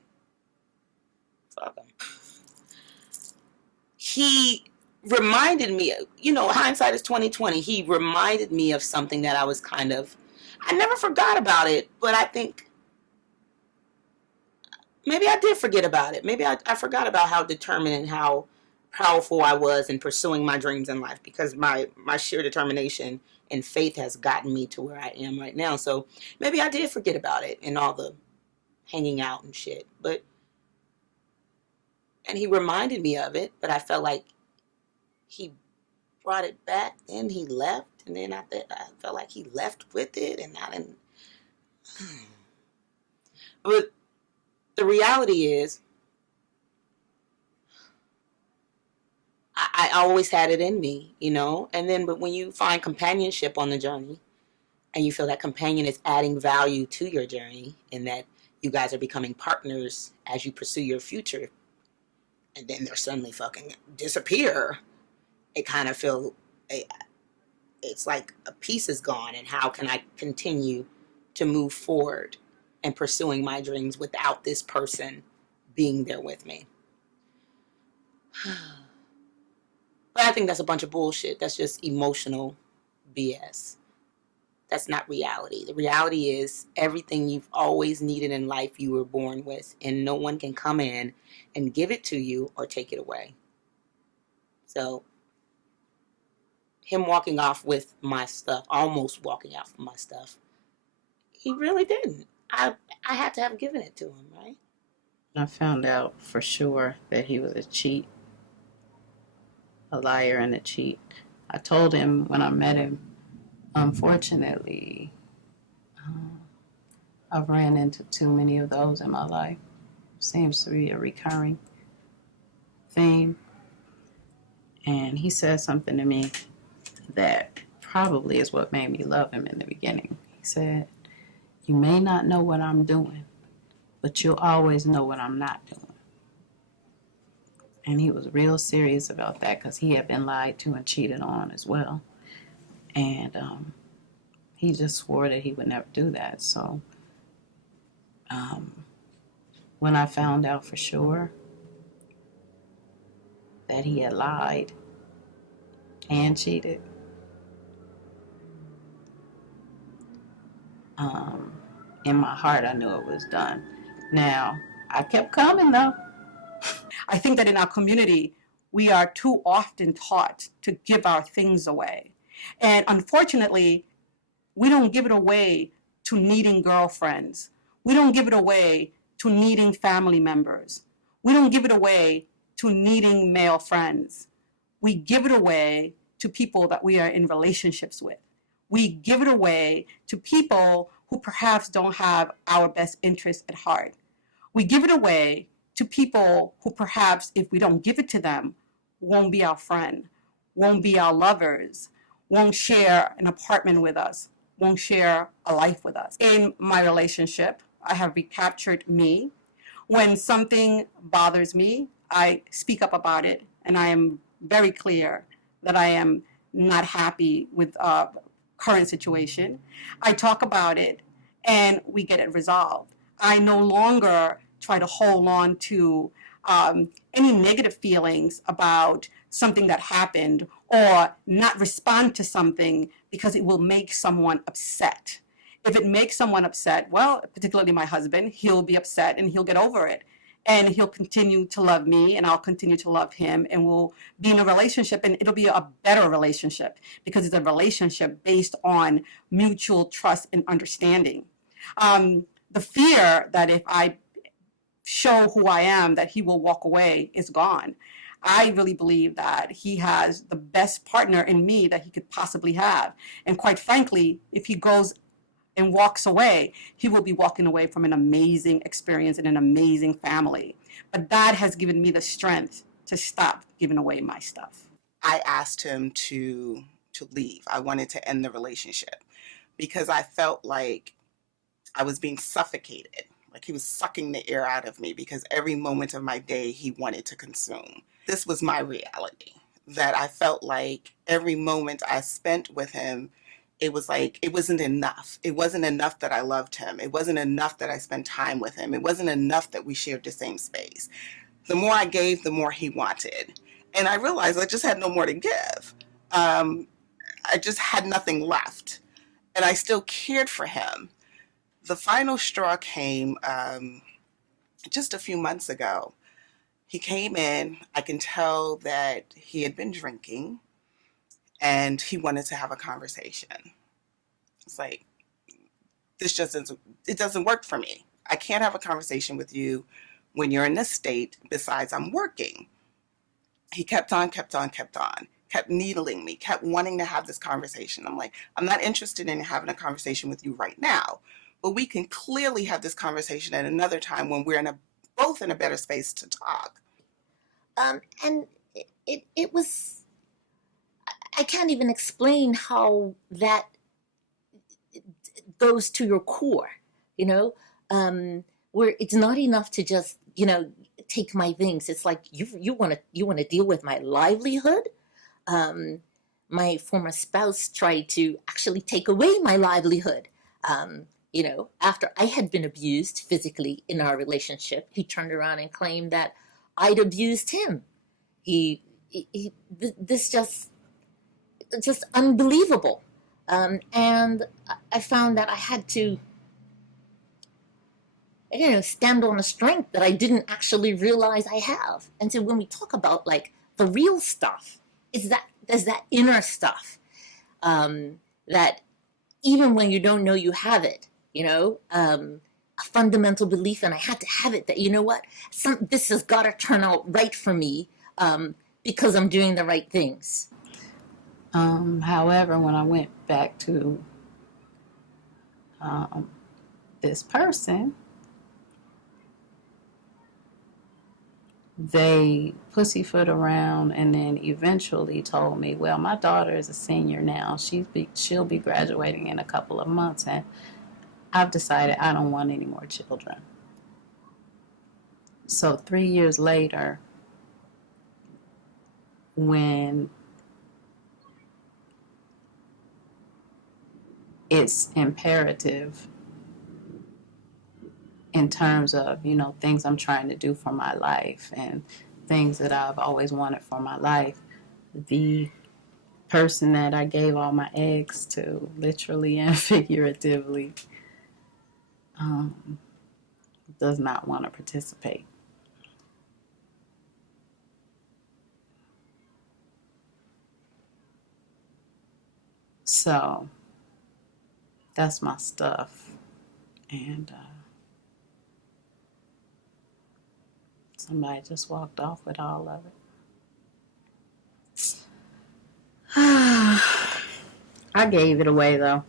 Fuck him. He reminded me, hindsight is 2020. He reminded me of something that I was I never forgot about it, but I think maybe I did forget about it. Maybe I forgot about how determined and how powerful I was in pursuing my dreams in life, because my sheer determination and faith has gotten me to where I am right now. So maybe I did forget about it and all the hanging out and shit. And he reminded me of it, but I felt like he brought it back, then he left, and then I felt like he left with it, and I didn't. But the reality is, I always had it in me, but when you find companionship on the journey, and you feel that companion is adding value to your journey, and that you guys are becoming partners as you pursue your future, and then they're suddenly fucking disappear, it kind of it's like a piece is gone, and how can I continue to move forward and pursuing my dreams without this person being there with me? But I think that's a bunch of bullshit. That's just emotional BS. That's not reality. The reality is everything you've always needed in life you were born with, and no one can come in and give it to you or take it away. So him walking off with my stuff, almost walking out with my stuff, he really didn't. I had to have given it to him, right? I found out for sure that he was a cheat, a liar and a cheat. I told him when I met him, unfortunately, I've ran into too many of those in my life. Seems to be a recurring theme. And he said something to me that probably is what made me love him in the beginning. He said, "You may not know what I'm doing, but you'll always know what I'm not doing." And he was real serious about that, because he had been lied to and cheated on as well. And he just swore that he would never do that. So when I found out for sure that he had lied and cheated, in my heart I knew it was done. Now, I kept coming though. I think that in our community, we are too often taught to give our things away. And unfortunately, we don't give it away to needing girlfriends. We don't give it away to needing family members. We don't give it away to needing male friends. We give it away to people that we are in relationships with. We give it away to people who perhaps don't have our best interests at heart. We give it away to people who perhaps, if we don't give it to them, won't be our friend, won't be our lovers, won't share an apartment with us, won't share a life with us. In my relationship, I have recaptured me. When something bothers me, I speak up about it, and I am very clear that I am not happy with current situation. I talk about it, and we get it resolved. I no longer try to hold on to any negative feelings about something that happened, or not respond to something because it will make someone upset. If it makes someone upset, well, particularly my husband, he'll be upset and he'll get over it. And he'll continue to love me, and I'll continue to love him, and we'll be in a relationship, and it'll be a better relationship, because it's a relationship based on mutual trust and understanding. The fear that if I show who I am, that he will walk away is gone. I really believe that he has the best partner in me that he could possibly have. And quite frankly, if he goes and walks away, he will be walking away from an amazing experience and an amazing family. But that has given me the strength to stop giving away my stuff. I asked him to leave. I wanted to end the relationship. because I felt like I was being suffocated. Like he was sucking the air out of me because every moment of my day he wanted to consume. This was my reality, that I felt like every moment I spent with him, it was like it wasn't enough. It wasn't enough that I loved him. It wasn't enough that I spent time with him. It wasn't enough that we shared the same space. The more I gave, the more he wanted. And I realized I just had no more to give. I just had nothing left. And I still cared for him. The final straw came just a few months ago. He came in. I can tell that he had been drinking and he wanted to have a conversation. It's like, this just doesn't, it doesn't work for me. I can't have a conversation with you when you're in this state. Besides, I'm working. He kept on, kept needling me, kept wanting to have this conversation. I'm like, I'm not interested in having a conversation with you right now, but we can clearly have this conversation at another time when we're both in a better space to talk. And it was, I can't even explain how that goes to your core, you know, where it's not enough to just, you know, take my things. It's like you want to deal with my livelihood. My former spouse tried to actually take away my livelihood. You know, after I had been abused physically in our relationship, he turned around and claimed that I'd abused him. This just unbelievable. And I found that I had to, you know, stand on a strength that I didn't actually realize I have. And so when we talk about like the real stuff, there's that inner stuff that even when you don't know you have it, you know, a fundamental belief, and I had to have it that, you know what, this has got to turn out right for me because I'm doing the right things. However, when I went back to this person, they pussyfoot around and then eventually told me, well, my daughter is a senior now. She'll be graduating in a couple of months, and I've decided I don't want any more children. So 3 years later, when it's imperative in terms of, you know, things I'm trying to do for my life and things that I've always wanted for my life, the person that I gave all my eggs to, literally and figuratively, does not want to participate. So that's my stuff, and somebody just walked off with all of it. I gave it away though,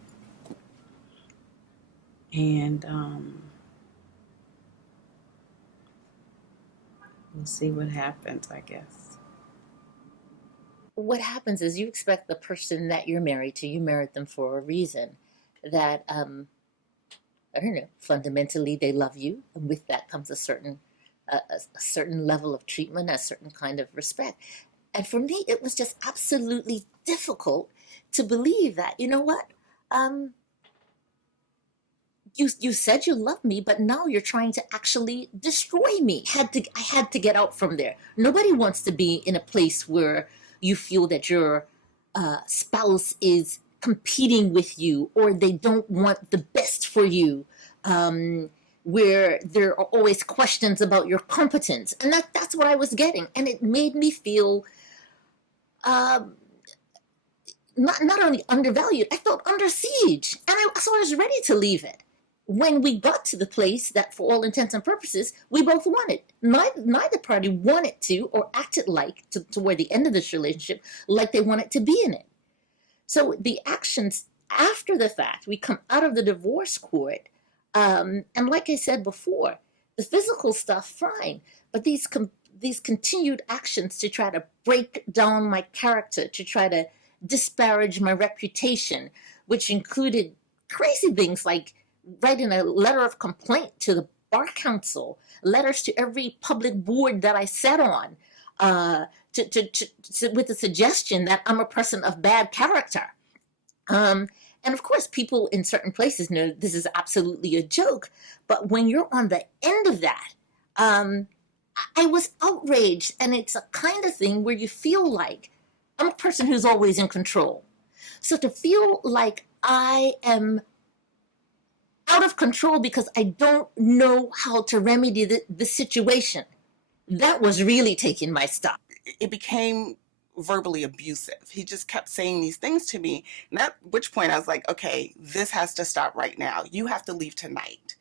and we'll see what happens, I guess. What happens is you expect the person that you're married to, you married them for a reason, that I don't know, fundamentally they love you, and with that comes a certain level of treatment, a certain kind of respect. And for me, it was just absolutely difficult to believe that, you know what, you said you love me, but now you're trying to actually destroy me. I had to get out from there. Nobody wants to be in a place where you feel that your spouse is competing with you, or they don't want the best for you, where there are always questions about your competence. And that's what I was getting. And it made me feel not only undervalued, I felt under siege. And so I was ready to leave it. When we got to the place that, for all intents and purposes, we both wanted. Neither party wanted to, or acted like, toward the end of this relationship, like they wanted to be in it. So the actions after the fact, we come out of the divorce court, and like I said before, the physical stuff, fine, but these continued actions to try to break down my character, to try to disparage my reputation, which included crazy things like writing a letter of complaint to the bar council, letters to every public board that I sat on, with the suggestion that I'm a person of bad character. And of course, people in certain places know this is absolutely a joke. But when you're on the end of that, I was outraged. And it's a kind of thing where you feel like I'm a person who's always in control. So to feel like I am out of control because I don't know how to remedy the situation, that was really taking my stuff. It became verbally abusive. He just kept saying these things to me. And at which point I was like, okay, this has to stop right now. You have to leave tonight.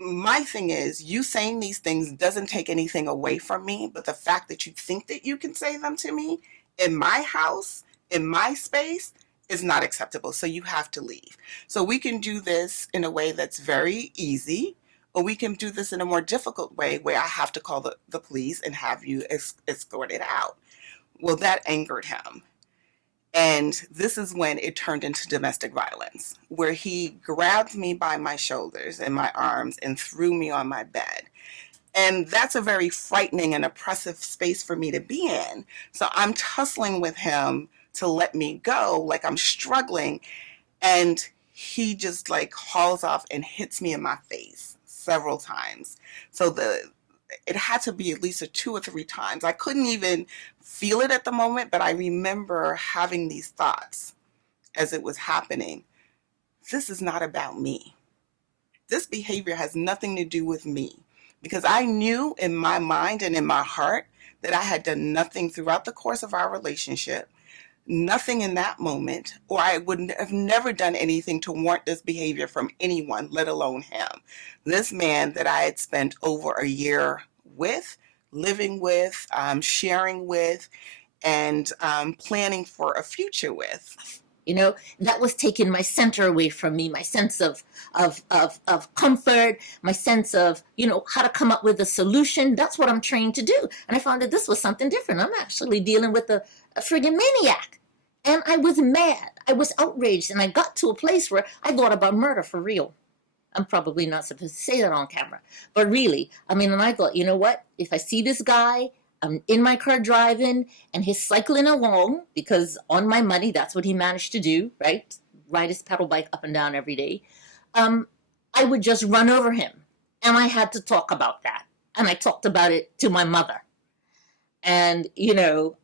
My thing is, you saying these things doesn't take anything away from me, but the fact that you think that you can say them to me in my house, in my space, is not acceptable. So you have to leave. So we can do this in a way that's very easy, or we can do this in a more difficult way where I have to call the police and have you escorted out. Well, that angered him. And this is when it turned into domestic violence, where he grabbed me by my shoulders and my arms and threw me on my bed. And that's a very frightening and oppressive space for me to be in. So I'm tussling with him to let me go, like I'm struggling. And he just like hauls off and hits me in my face several times. So it had to be at least 2 or 3 times. I couldn't even feel it at the moment, but I remember having these thoughts as it was happening. This is not about me. This behavior has nothing to do with me, because I knew in my mind and in my heart that I had done nothing throughout the course of our relationship, nothing in that moment, or I would have never done anything to warrant this behavior from anyone, let alone him. This man that I had spent over a year with, living with, sharing with, and planning for a future with. You know, that was taking my center away from me, my sense of comfort, my sense of, you know, how to come up with a solution. That's what I'm trained to do. And I found that this was something different. I'm actually dealing with a friggin' maniac. And I was mad. I was outraged. And I got to a place where I thought about murder for real. I'm probably not supposed to say that on camera. But really, I mean, and I thought, you know what? If I see this guy, I'm in my car driving, and he's cycling along, because on my money, that's what he managed to do, right? Ride his pedal bike up and down every day. I would just run over him. And I had to talk about that. And I talked about it to my mother. And, you know,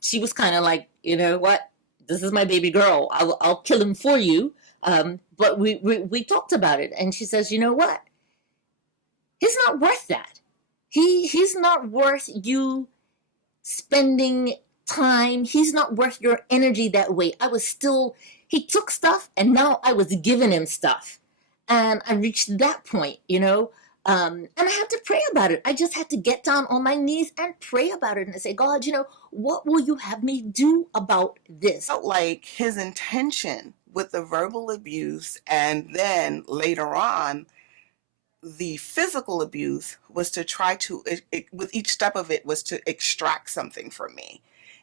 she was kind of like, you know what? This is my baby girl. I'll kill him for you. But we talked about it. And she says, you know what? He's not worth that. He's not worth you spending time. He's not worth your energy that way. He took stuff, and now I was giving him stuff. And I reached that point, you know, and I had to pray about it. I just had to get down on my knees and pray about it and say, God, you know, what will you have me do about this? Felt like his intention with the verbal abuse, and then later on, the physical abuse, was to try to, with each step of it, was to extract something from me.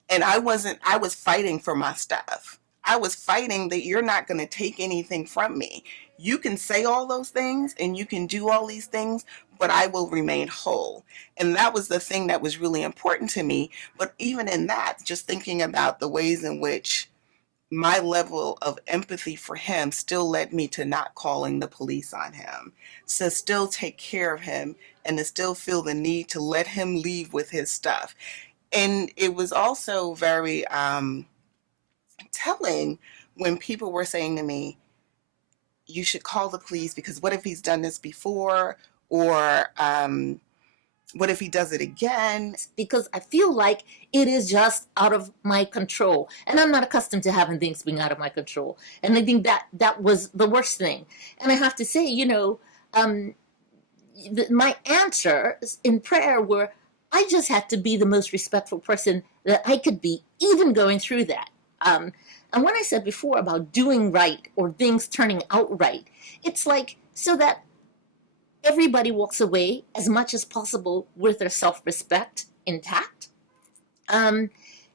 And I was fighting for my stuff. I was fighting that you're not going to take anything from me. You can say all those things and you can do all these things, but I will remain whole. And that was the thing that was really important to me. But even in that, just thinking about the ways in which my level of empathy for him still led me to not calling the police on him, to still take care of him, and to still feel the need to let him leave with his stuff. And it was also very telling when people were saying to me, you should call the police, because what if he's done this before? Or what if he does it again? Because I feel like it is just out of my control. And I'm not accustomed to having things being out of my control. And I think that was the worst thing. And I have to say, you know, my answers in prayer were, I just had to be the most respectful person that I could be, even going through that. And when I said before about doing right or things turning out right, it's like so that everybody walks away as much as possible with their self-respect intact. And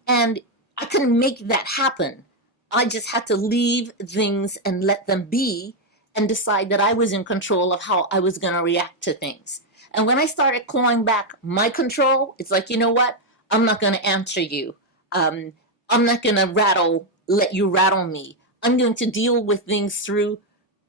I couldn't make that happen I just had to leave things and let them be and decide that I was in control of how I was going to react to things. And when I started clawing back my control, it's like, you know what? I'm not going to answer you. I'm not going to let you rattle me. I'm going to deal with things through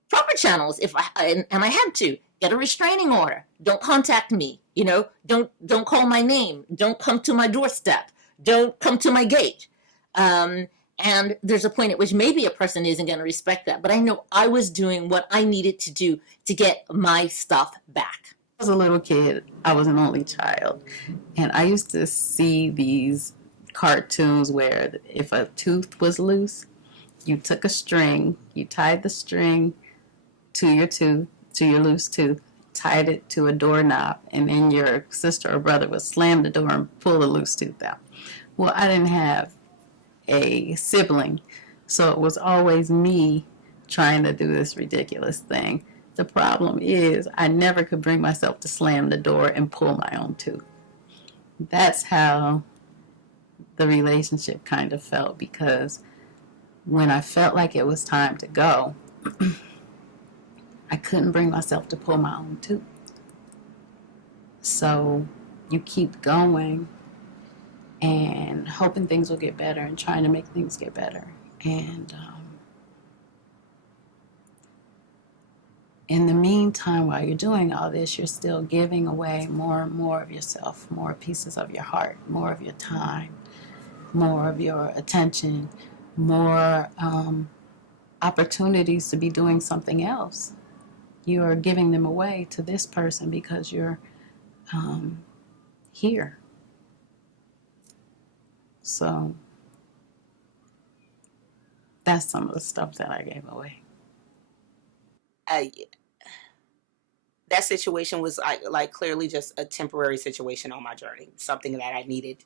proper channels and I had to get a restraining order. Don't contact me. Don't call my name. Don't come to my doorstep. Don't come to my gate. And there's a point at which maybe a person isn't going to respect that, but I know I was doing what I needed to do to get my stuff back. I was a little kid. I was an only child, and I used to see these cartoons where if a tooth was loose, you took a string, you tied the string to your loose tooth, tied it to a doorknob, and then your sister or brother would slam the door and pull the loose tooth out. Well, I didn't have a sibling, so it was always me trying to do this ridiculous thing. The problem is I never could bring myself to slam the door and pull my own tooth. That's how the relationship kind of felt, because when I felt like it was time to go, I couldn't bring myself to pull my own tooth. So you keep going and hoping things will get better and trying to make things get better. And in the meantime, while you're doing all this, you're still giving away more and more of yourself, more pieces of your heart, more of your time, more of your attention, more opportunities to be doing something else. You are giving them away to this person because you're here. So that's some of the stuff that I gave away. That situation was like clearly just a temporary situation on my journey, something that I needed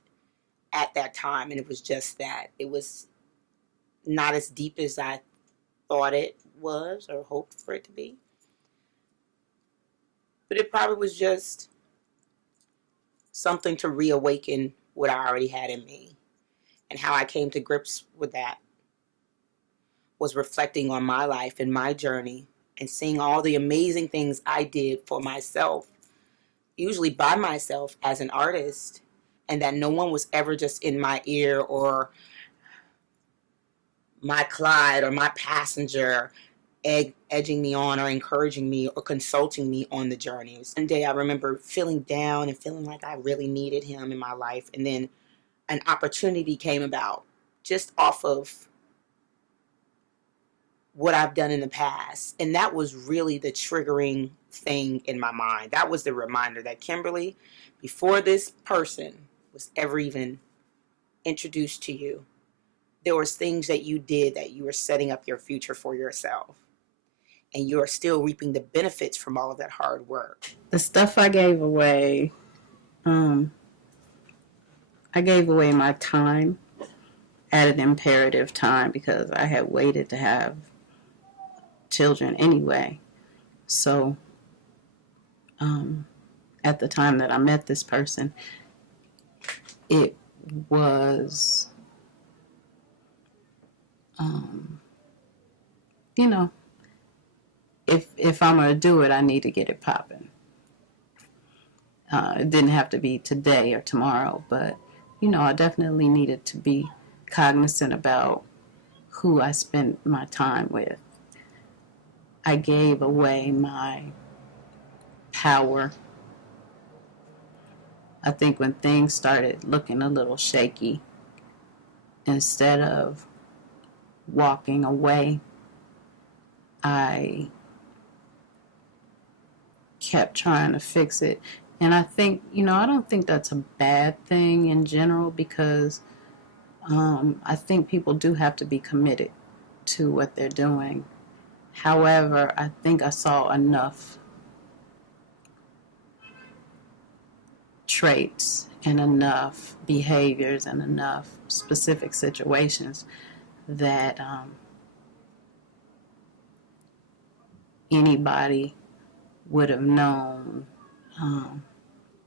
at that time, and it was just that. It was not as deep as I thought it was or hoped for it to be. But it probably was just something to reawaken what I already had in me. And how I came to grips with that was reflecting on my life and my journey and seeing all the amazing things I did for myself, usually by myself as an artist, and that no one was ever just in my ear or my Clyde or my passenger edging me on or encouraging me or consulting me on the journey. One day I remember feeling down and feeling like I really needed him in my life, and then an opportunity came about just off of what I've done in the past. And that was really the triggering thing in my mind. That was the reminder that, Kimberly, before this person was ever even introduced to you, there was things that you did that you were setting up your future for yourself. And you're still reaping the benefits from all of that hard work. The stuff I gave away, I gave away my time at an imperative time because I had waited to have children anyway. So at the time that I met this person, it was, if I'm going to do it, I need to get it popping. It didn't have to be today or tomorrow, but I definitely needed to be cognizant about who I spent my time with. I gave away my power. I think when things started looking a little shaky, instead of walking away, I kept trying to fix it. And I think, I don't think that's a bad thing in general, because I think people do have to be committed to what they're doing. However, I think I saw enough traits and enough behaviors and enough specific situations that anybody would have known,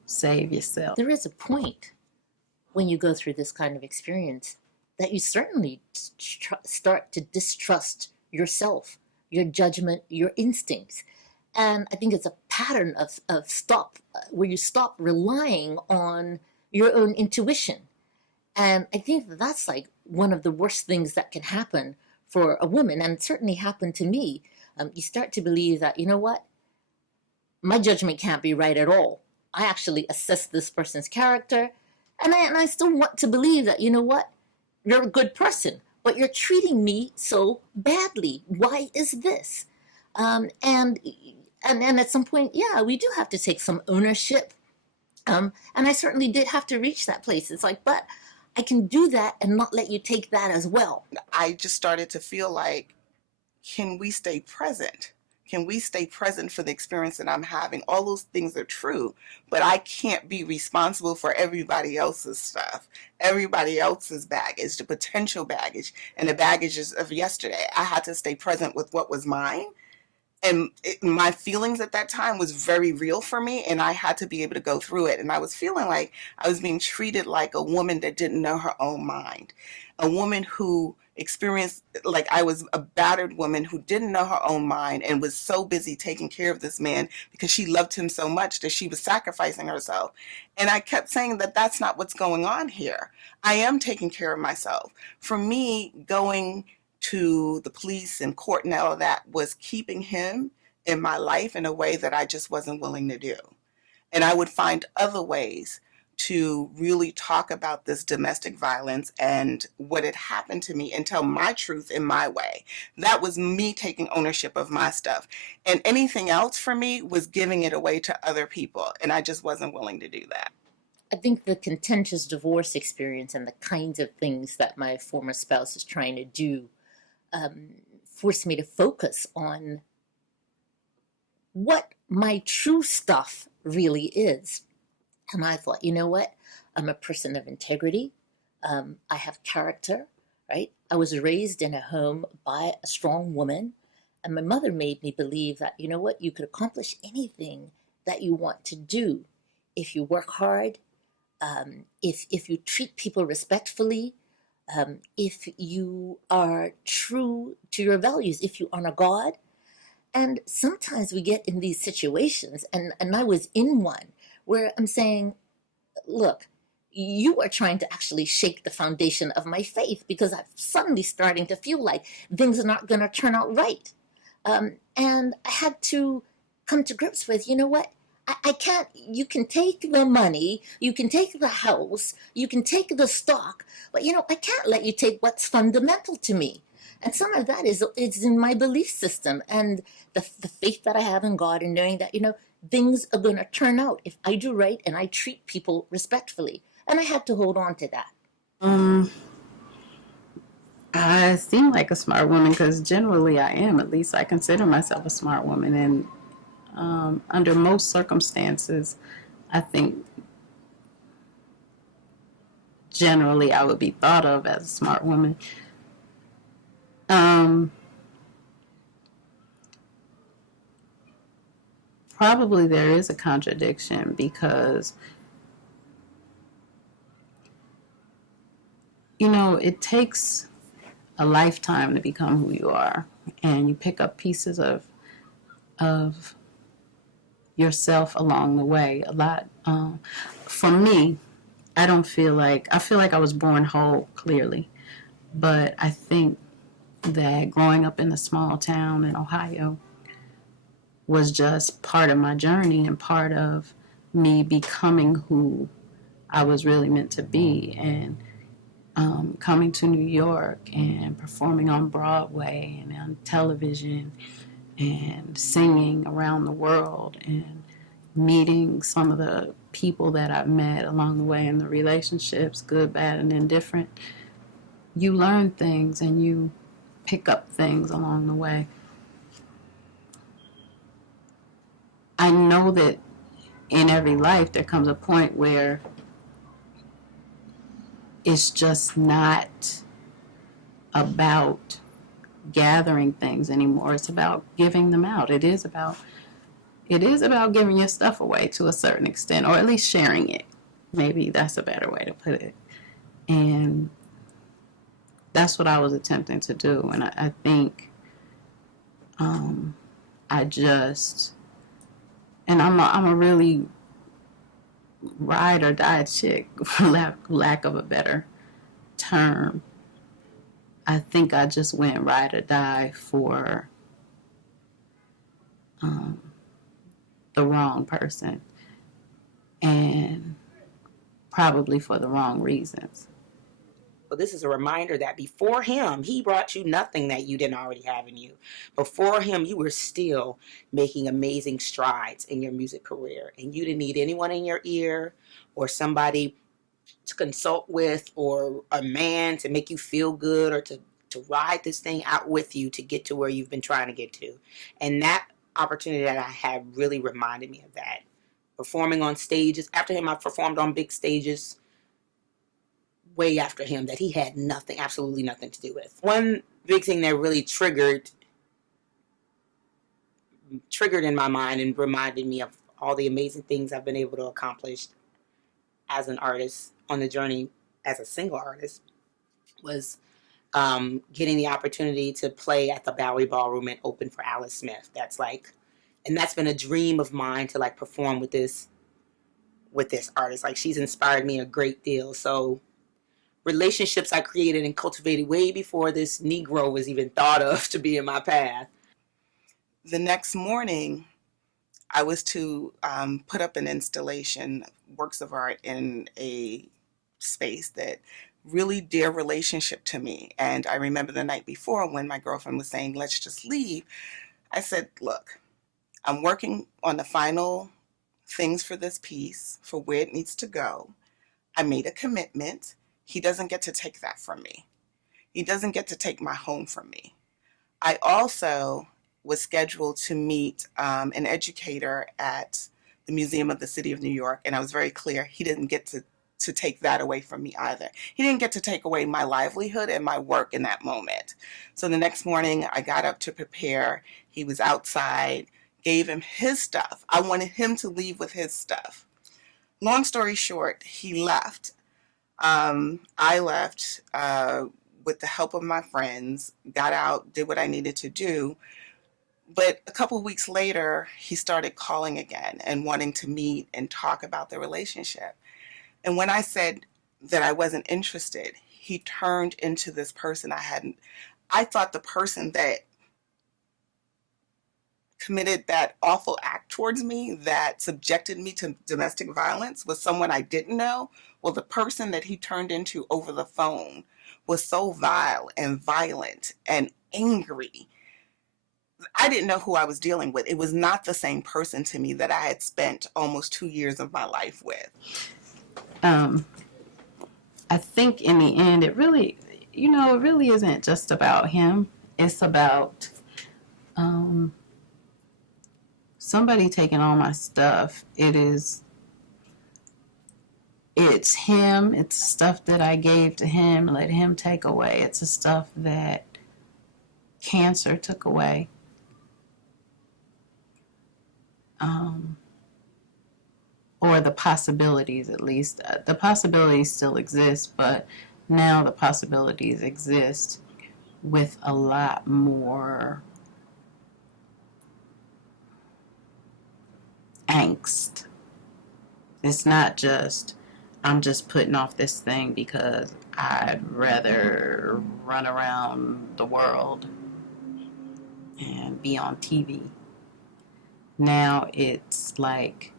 save yourself. There is a point when you go through this kind of experience that you certainly start to distrust yourself, your judgment, your instincts. And I think it's a pattern of where you stop relying on your own intuition. And I think that's like one of the worst things that can happen for a woman, and it certainly happened to me. You start to believe that, you know what, my judgment can't be right at all. I actually assess this person's character, and I still want to believe that, you know what, you're a good person, but you're treating me so badly. Why is this? And at some point, yeah, we do have to take some ownership. And I certainly did have to reach that place. It's like, but I can do that and not let you take that as well. I just started to feel like, can we stay present? Can we stay present for the experience that I'm having? All those things are true, but I can't be responsible for everybody else's stuff, everybody else's baggage, the potential baggage, and the baggages of yesterday. I had to stay present with what was mine. And my feelings at that time was very real for me, and I had to be able to go through it. And I was feeling like I was being treated like a woman that didn't know her own mind, a woman who experienced, like I was a battered woman who didn't know her own mind and was so busy taking care of this man because she loved him so much that she was sacrificing herself. And I kept saying that that's not what's going on here. I am taking care of myself. For me, going to the police and court and all of that was keeping him in my life in a way that I just wasn't willing to do. And I would find other ways to really talk about this domestic violence and what had happened to me and tell my truth in my way. That was me taking ownership of my stuff. And anything else for me was giving it away to other people. And I just wasn't willing to do that. I think the contentious divorce experience and the kinds of things that my former spouse is trying to do forced me to focus on what my true stuff really is. And I thought, you know what? I'm a person of integrity. I have character, right? I was raised in a home by a strong woman, and my mother made me believe that, you know what? You could accomplish anything that you want to do if you work hard, if you treat people respectfully, if you are true to your values, if you honor God. And sometimes we get in these situations, and I was in one, where I'm saying, look, you are trying to actually shake the foundation of my faith because I'm suddenly starting to feel like things are not going to turn out right. And I had to come to grips with, you know what? I can't, you can take the money, you can take the house, you can take the stock, but I can't let you take what's fundamental to me. And some of that is in my belief system and the faith that I have in God, and knowing that, things are going to turn out if I do right and I treat people respectfully. And I had to hold on to that. I seem like a smart woman because generally I am. At least I consider myself a smart woman. And under most circumstances, I think generally I would be thought of as a smart woman. Probably there is a contradiction because, it takes a lifetime to become who you are, and you pick up pieces of yourself along the way a lot. For me, I feel like I was born whole, clearly, but I think that growing up in a small town in Ohio was just part of my journey and part of me becoming who I was really meant to be. And coming to New York and performing on Broadway and on television and singing around the world and meeting some of the people that I've met along the way in the relationships, good, bad, and indifferent. You learn things and you pick up things along the way. I know that in every life there comes a point where it's just not about gathering things anymore. It's about giving them out. It is about giving your stuff away to a certain extent, or at least sharing it. Maybe that's a better way to put it. And that's what I was attempting to do. And I think I just, and I'm a really ride or die chick, for lack of a better term. I think I just went ride or die for the wrong person, and probably for the wrong reasons. But this is a reminder that before him, he brought you nothing that you didn't already have in you. Before him, you were still making amazing strides in your music career. And you didn't need anyone in your ear or somebody to consult with or a man to make you feel good or to ride this thing out with you to get to where you've been trying to get to. And that opportunity that I had really reminded me of that. Performing on stages. After him, I performed on big stages way after him that he had nothing, absolutely nothing to do with. One big thing that really triggered in my mind and reminded me of all the amazing things I've been able to accomplish as an artist on the journey as a single artist was getting the opportunity to play at the Bowery Ballroom and open for Alice Smith. And that's been a dream of mine to like perform with this artist. Like, she's inspired me a great deal. So relationships I created and cultivated way before this Negro was even thought of to be in my path. The next morning, I was to put up an installation, works of art, in a space that really dear relationship to me. And I remember the night before when my girlfriend was saying, let's just leave. I said, look, I'm working on the final things for this piece, for where it needs to go. I made a commitment. He doesn't get to take that from me. He doesn't get to take my home from me. I also was scheduled to meet an educator at the Museum of the City of New York, and I was very clear he didn't get to take that away from me either. He didn't get to take away my livelihood and my work in that moment. So the next morning I got up to prepare. He was outside, gave him his stuff. I wanted him to leave with his stuff. Long story short, he left. I left with the help of my friends, got out, did what I needed to do. But a couple of weeks later, he started calling again and wanting to meet and talk about the relationship. And when I said that I wasn't interested, he turned into this person I thought the person that committed that awful act towards me that subjected me to domestic violence was someone I didn't know. Well, the person that he turned into over the phone was so vile and violent and angry. I didn't know who I was dealing with. It was not the same person to me that I had spent almost 2 years of my life with. I think in the end, it really isn't just about him. It's about somebody taking all my stuff. It's him. It's stuff that I gave to him, let him take away. It's the stuff that cancer took away. Or the possibilities, at least. The possibilities still exist, but now the possibilities exist with a lot more angst. It's not just, I'm just putting off this thing because I'd rather run around the world and be on TV. Now it's like,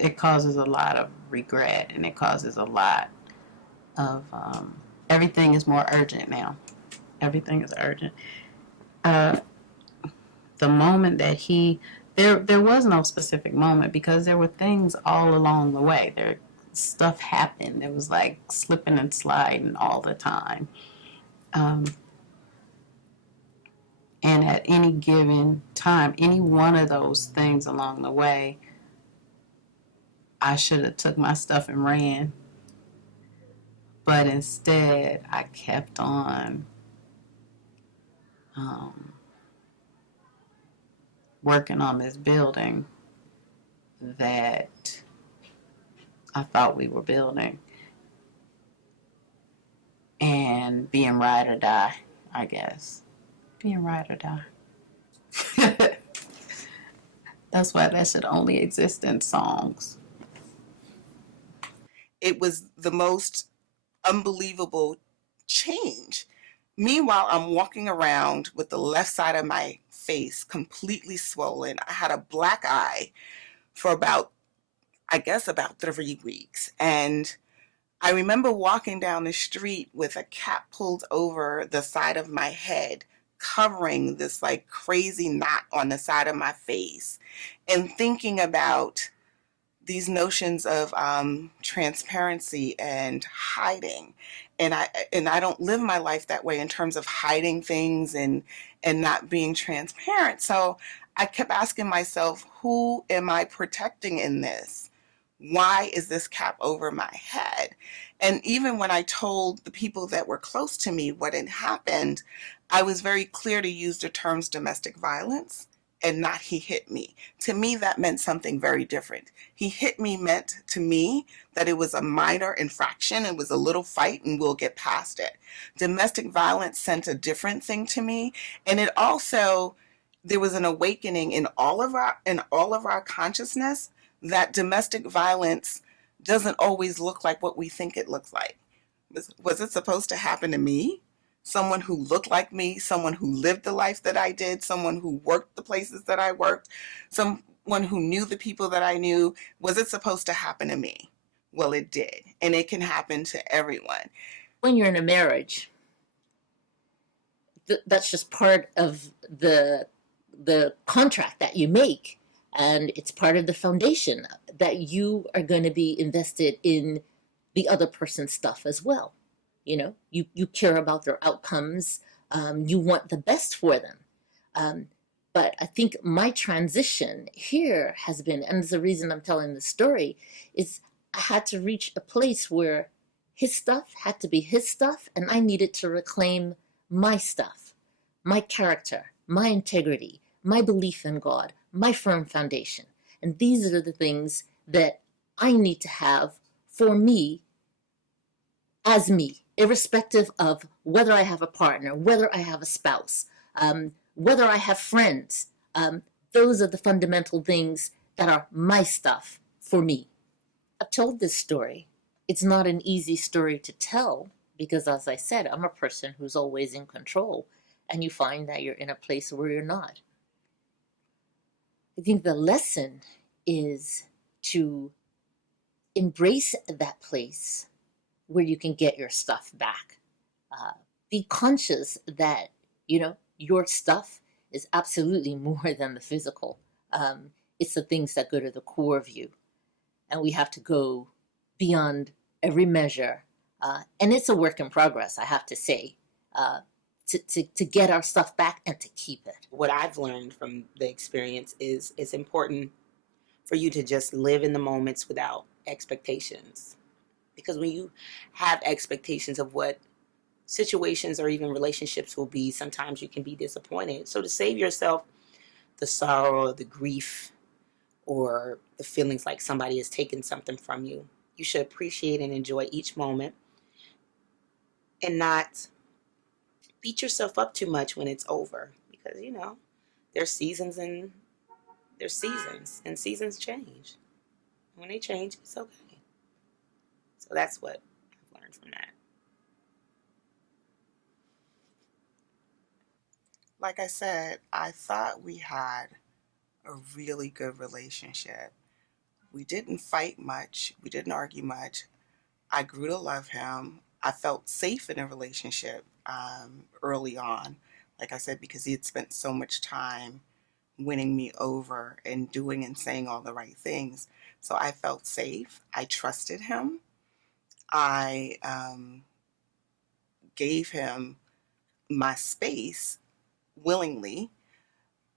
it causes a lot of regret, and it causes a lot of everything is more urgent now. Everything is urgent. The moment that there was no specific moment, because there were things all along the way. Stuff happened. It was like slipping and sliding all the time. And at any given time, any one of those things along the way, I should have took my stuff and ran. But instead, I kept on working on this building that I thought we were building, and being ride or die, I guess. Being ride or die. That's why that should only exist in songs. It was the most unbelievable change. Meanwhile, I'm walking around with the left side of my face completely swollen. I had a black eye for about 3 weeks. And I remember walking down the street with a cap pulled over the side of my head, covering this like crazy knot on the side of my face, and thinking about these notions of transparency and hiding. And I don't live my life that way in terms of hiding things and not being transparent. So I kept asking myself, who am I protecting in this? Why is this cap over my head? And even when I told the people that were close to me what had happened, I was very clear to use the terms domestic violence and not he hit me. To me, that meant something very different. He hit me meant to me that it was a minor infraction. It was a little fight and we'll get past it. Domestic violence sent a different thing to me. And it also, there was an awakening in all of our consciousness that domestic violence doesn't always look like what we think it looks like. Was it supposed to happen to me? Someone who looked like me, someone who lived the life that I did, someone who worked the places that I worked, someone who knew the people that I knew. Was it supposed to happen to me? Well, it did. And it can happen to everyone. When you're in a marriage, that's just part of the contract that you make. And it's part of the foundation that you are going to be invested in the other person's stuff as well. You know, you care about their outcomes. You want the best for them. But I think my transition here has been, and the reason I'm telling the story, is I had to reach a place where his stuff had to be his stuff, and I needed to reclaim my stuff, my character, my integrity, my belief in God, my firm foundation. And these are the things that I need to have for me as me, irrespective of whether I have a partner, whether I have a spouse, whether I have friends. Those are the fundamental things that are my stuff for me. I've told this story. It's not an easy story to tell because, as I said, I'm a person who's always in control, and you find that you're in a place where you're not. I think the lesson is to embrace that place where you can get your stuff back. Be conscious that, you know, your stuff is absolutely more than the physical. It's the things that go to the core of you. And we have to go beyond every measure. And it's a work in progress, I have to say, to get our stuff back and to keep it. What I've learned from the experience is it's important for you to just live in the moments without expectations. Because when you have expectations of what situations or even relationships will be, sometimes you can be disappointed. So to save yourself the sorrow, the grief, or the feelings like somebody has taken something from you, you should appreciate and enjoy each moment and not beat yourself up too much when it's over. Because, you know, there's seasons and seasons change. When they change, it's okay. So that's what I've learned from that. Like I said, I thought we had a really good relationship. We didn't fight much. We didn't argue much. I grew to love him. I felt safe in a relationship early on, like I said, because he had spent so much time winning me over and doing and saying all the right things. So I felt safe. I trusted him. I gave him my space willingly.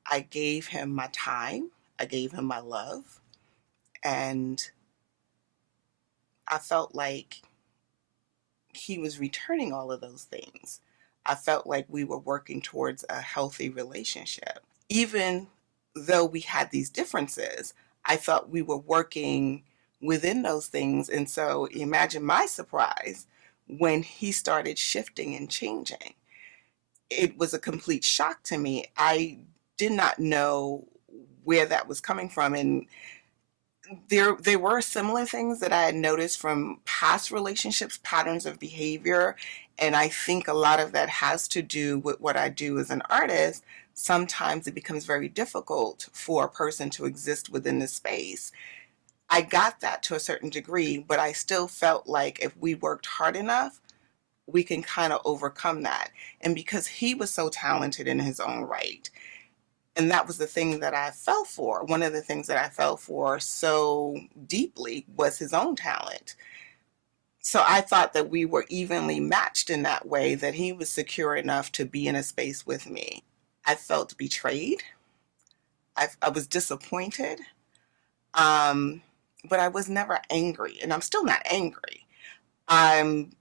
I gave him my time. I gave him my love. And I felt like he was returning all of those things. I felt like we were working towards a healthy relationship. Even though we had these differences, I thought we were working within those things. And so imagine my surprise when he started shifting and changing. It was a complete shock to me. I did not know where that was coming from. And there were similar things that I had noticed from past relationships, patterns of behavior. And I think a lot of that has to do with what I do as an artist. Sometimes it becomes very difficult for a person to exist within the space. I got that to a certain degree, but I still felt like if we worked hard enough, we can kind of overcome that. And because he was so talented in his own right, and that was the thing that I fell for. One of the things that I fell for so deeply was his own talent. So I thought that we were evenly matched in that way, that he was secure enough to be in a space with me. I felt betrayed. I was disappointed. But I was never angry, and I'm still not angry. I'm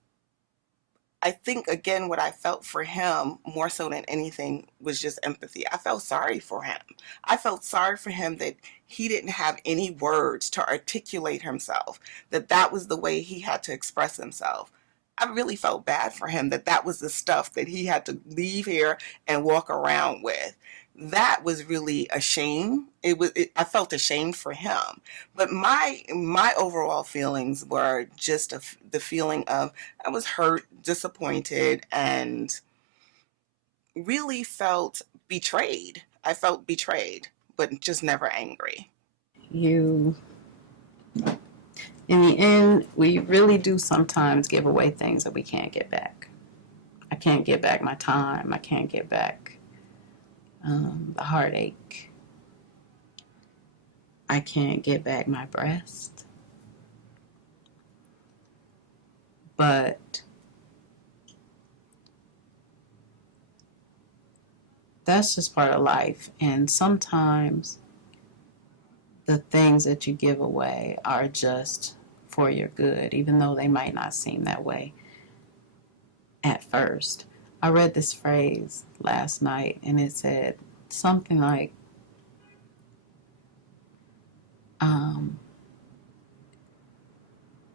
I think again what I felt for him more so than anything was just empathy. I felt sorry for him. I felt sorry for him that he didn't have any words to articulate himself, that that was the way he had to express himself. I really felt bad for him that that was the stuff that he had to leave here and walk around with. That was really a shame. I felt ashamed for him. But my overall feelings were just the feeling of I was hurt, disappointed, and really felt betrayed. I felt betrayed, but just never angry. You, in the end, we really do sometimes give away things that we can't get back. I can't get back my time. I can't get back the heartache. I can't get back my breast. But that's just part of life. And sometimes the things that you give away are just for your good, even though they might not seem that way at first. I read this phrase last night, and it said something like,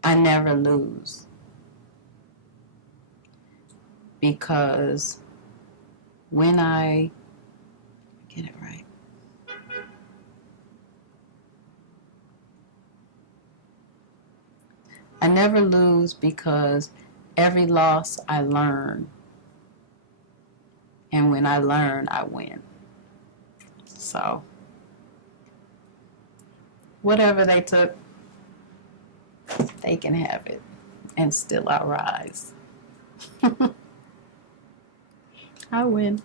I never lose, because when I get it right, I never lose because every loss I learn, and when I learn, I win. So, whatever they took, they can have it, and still I rise. I win.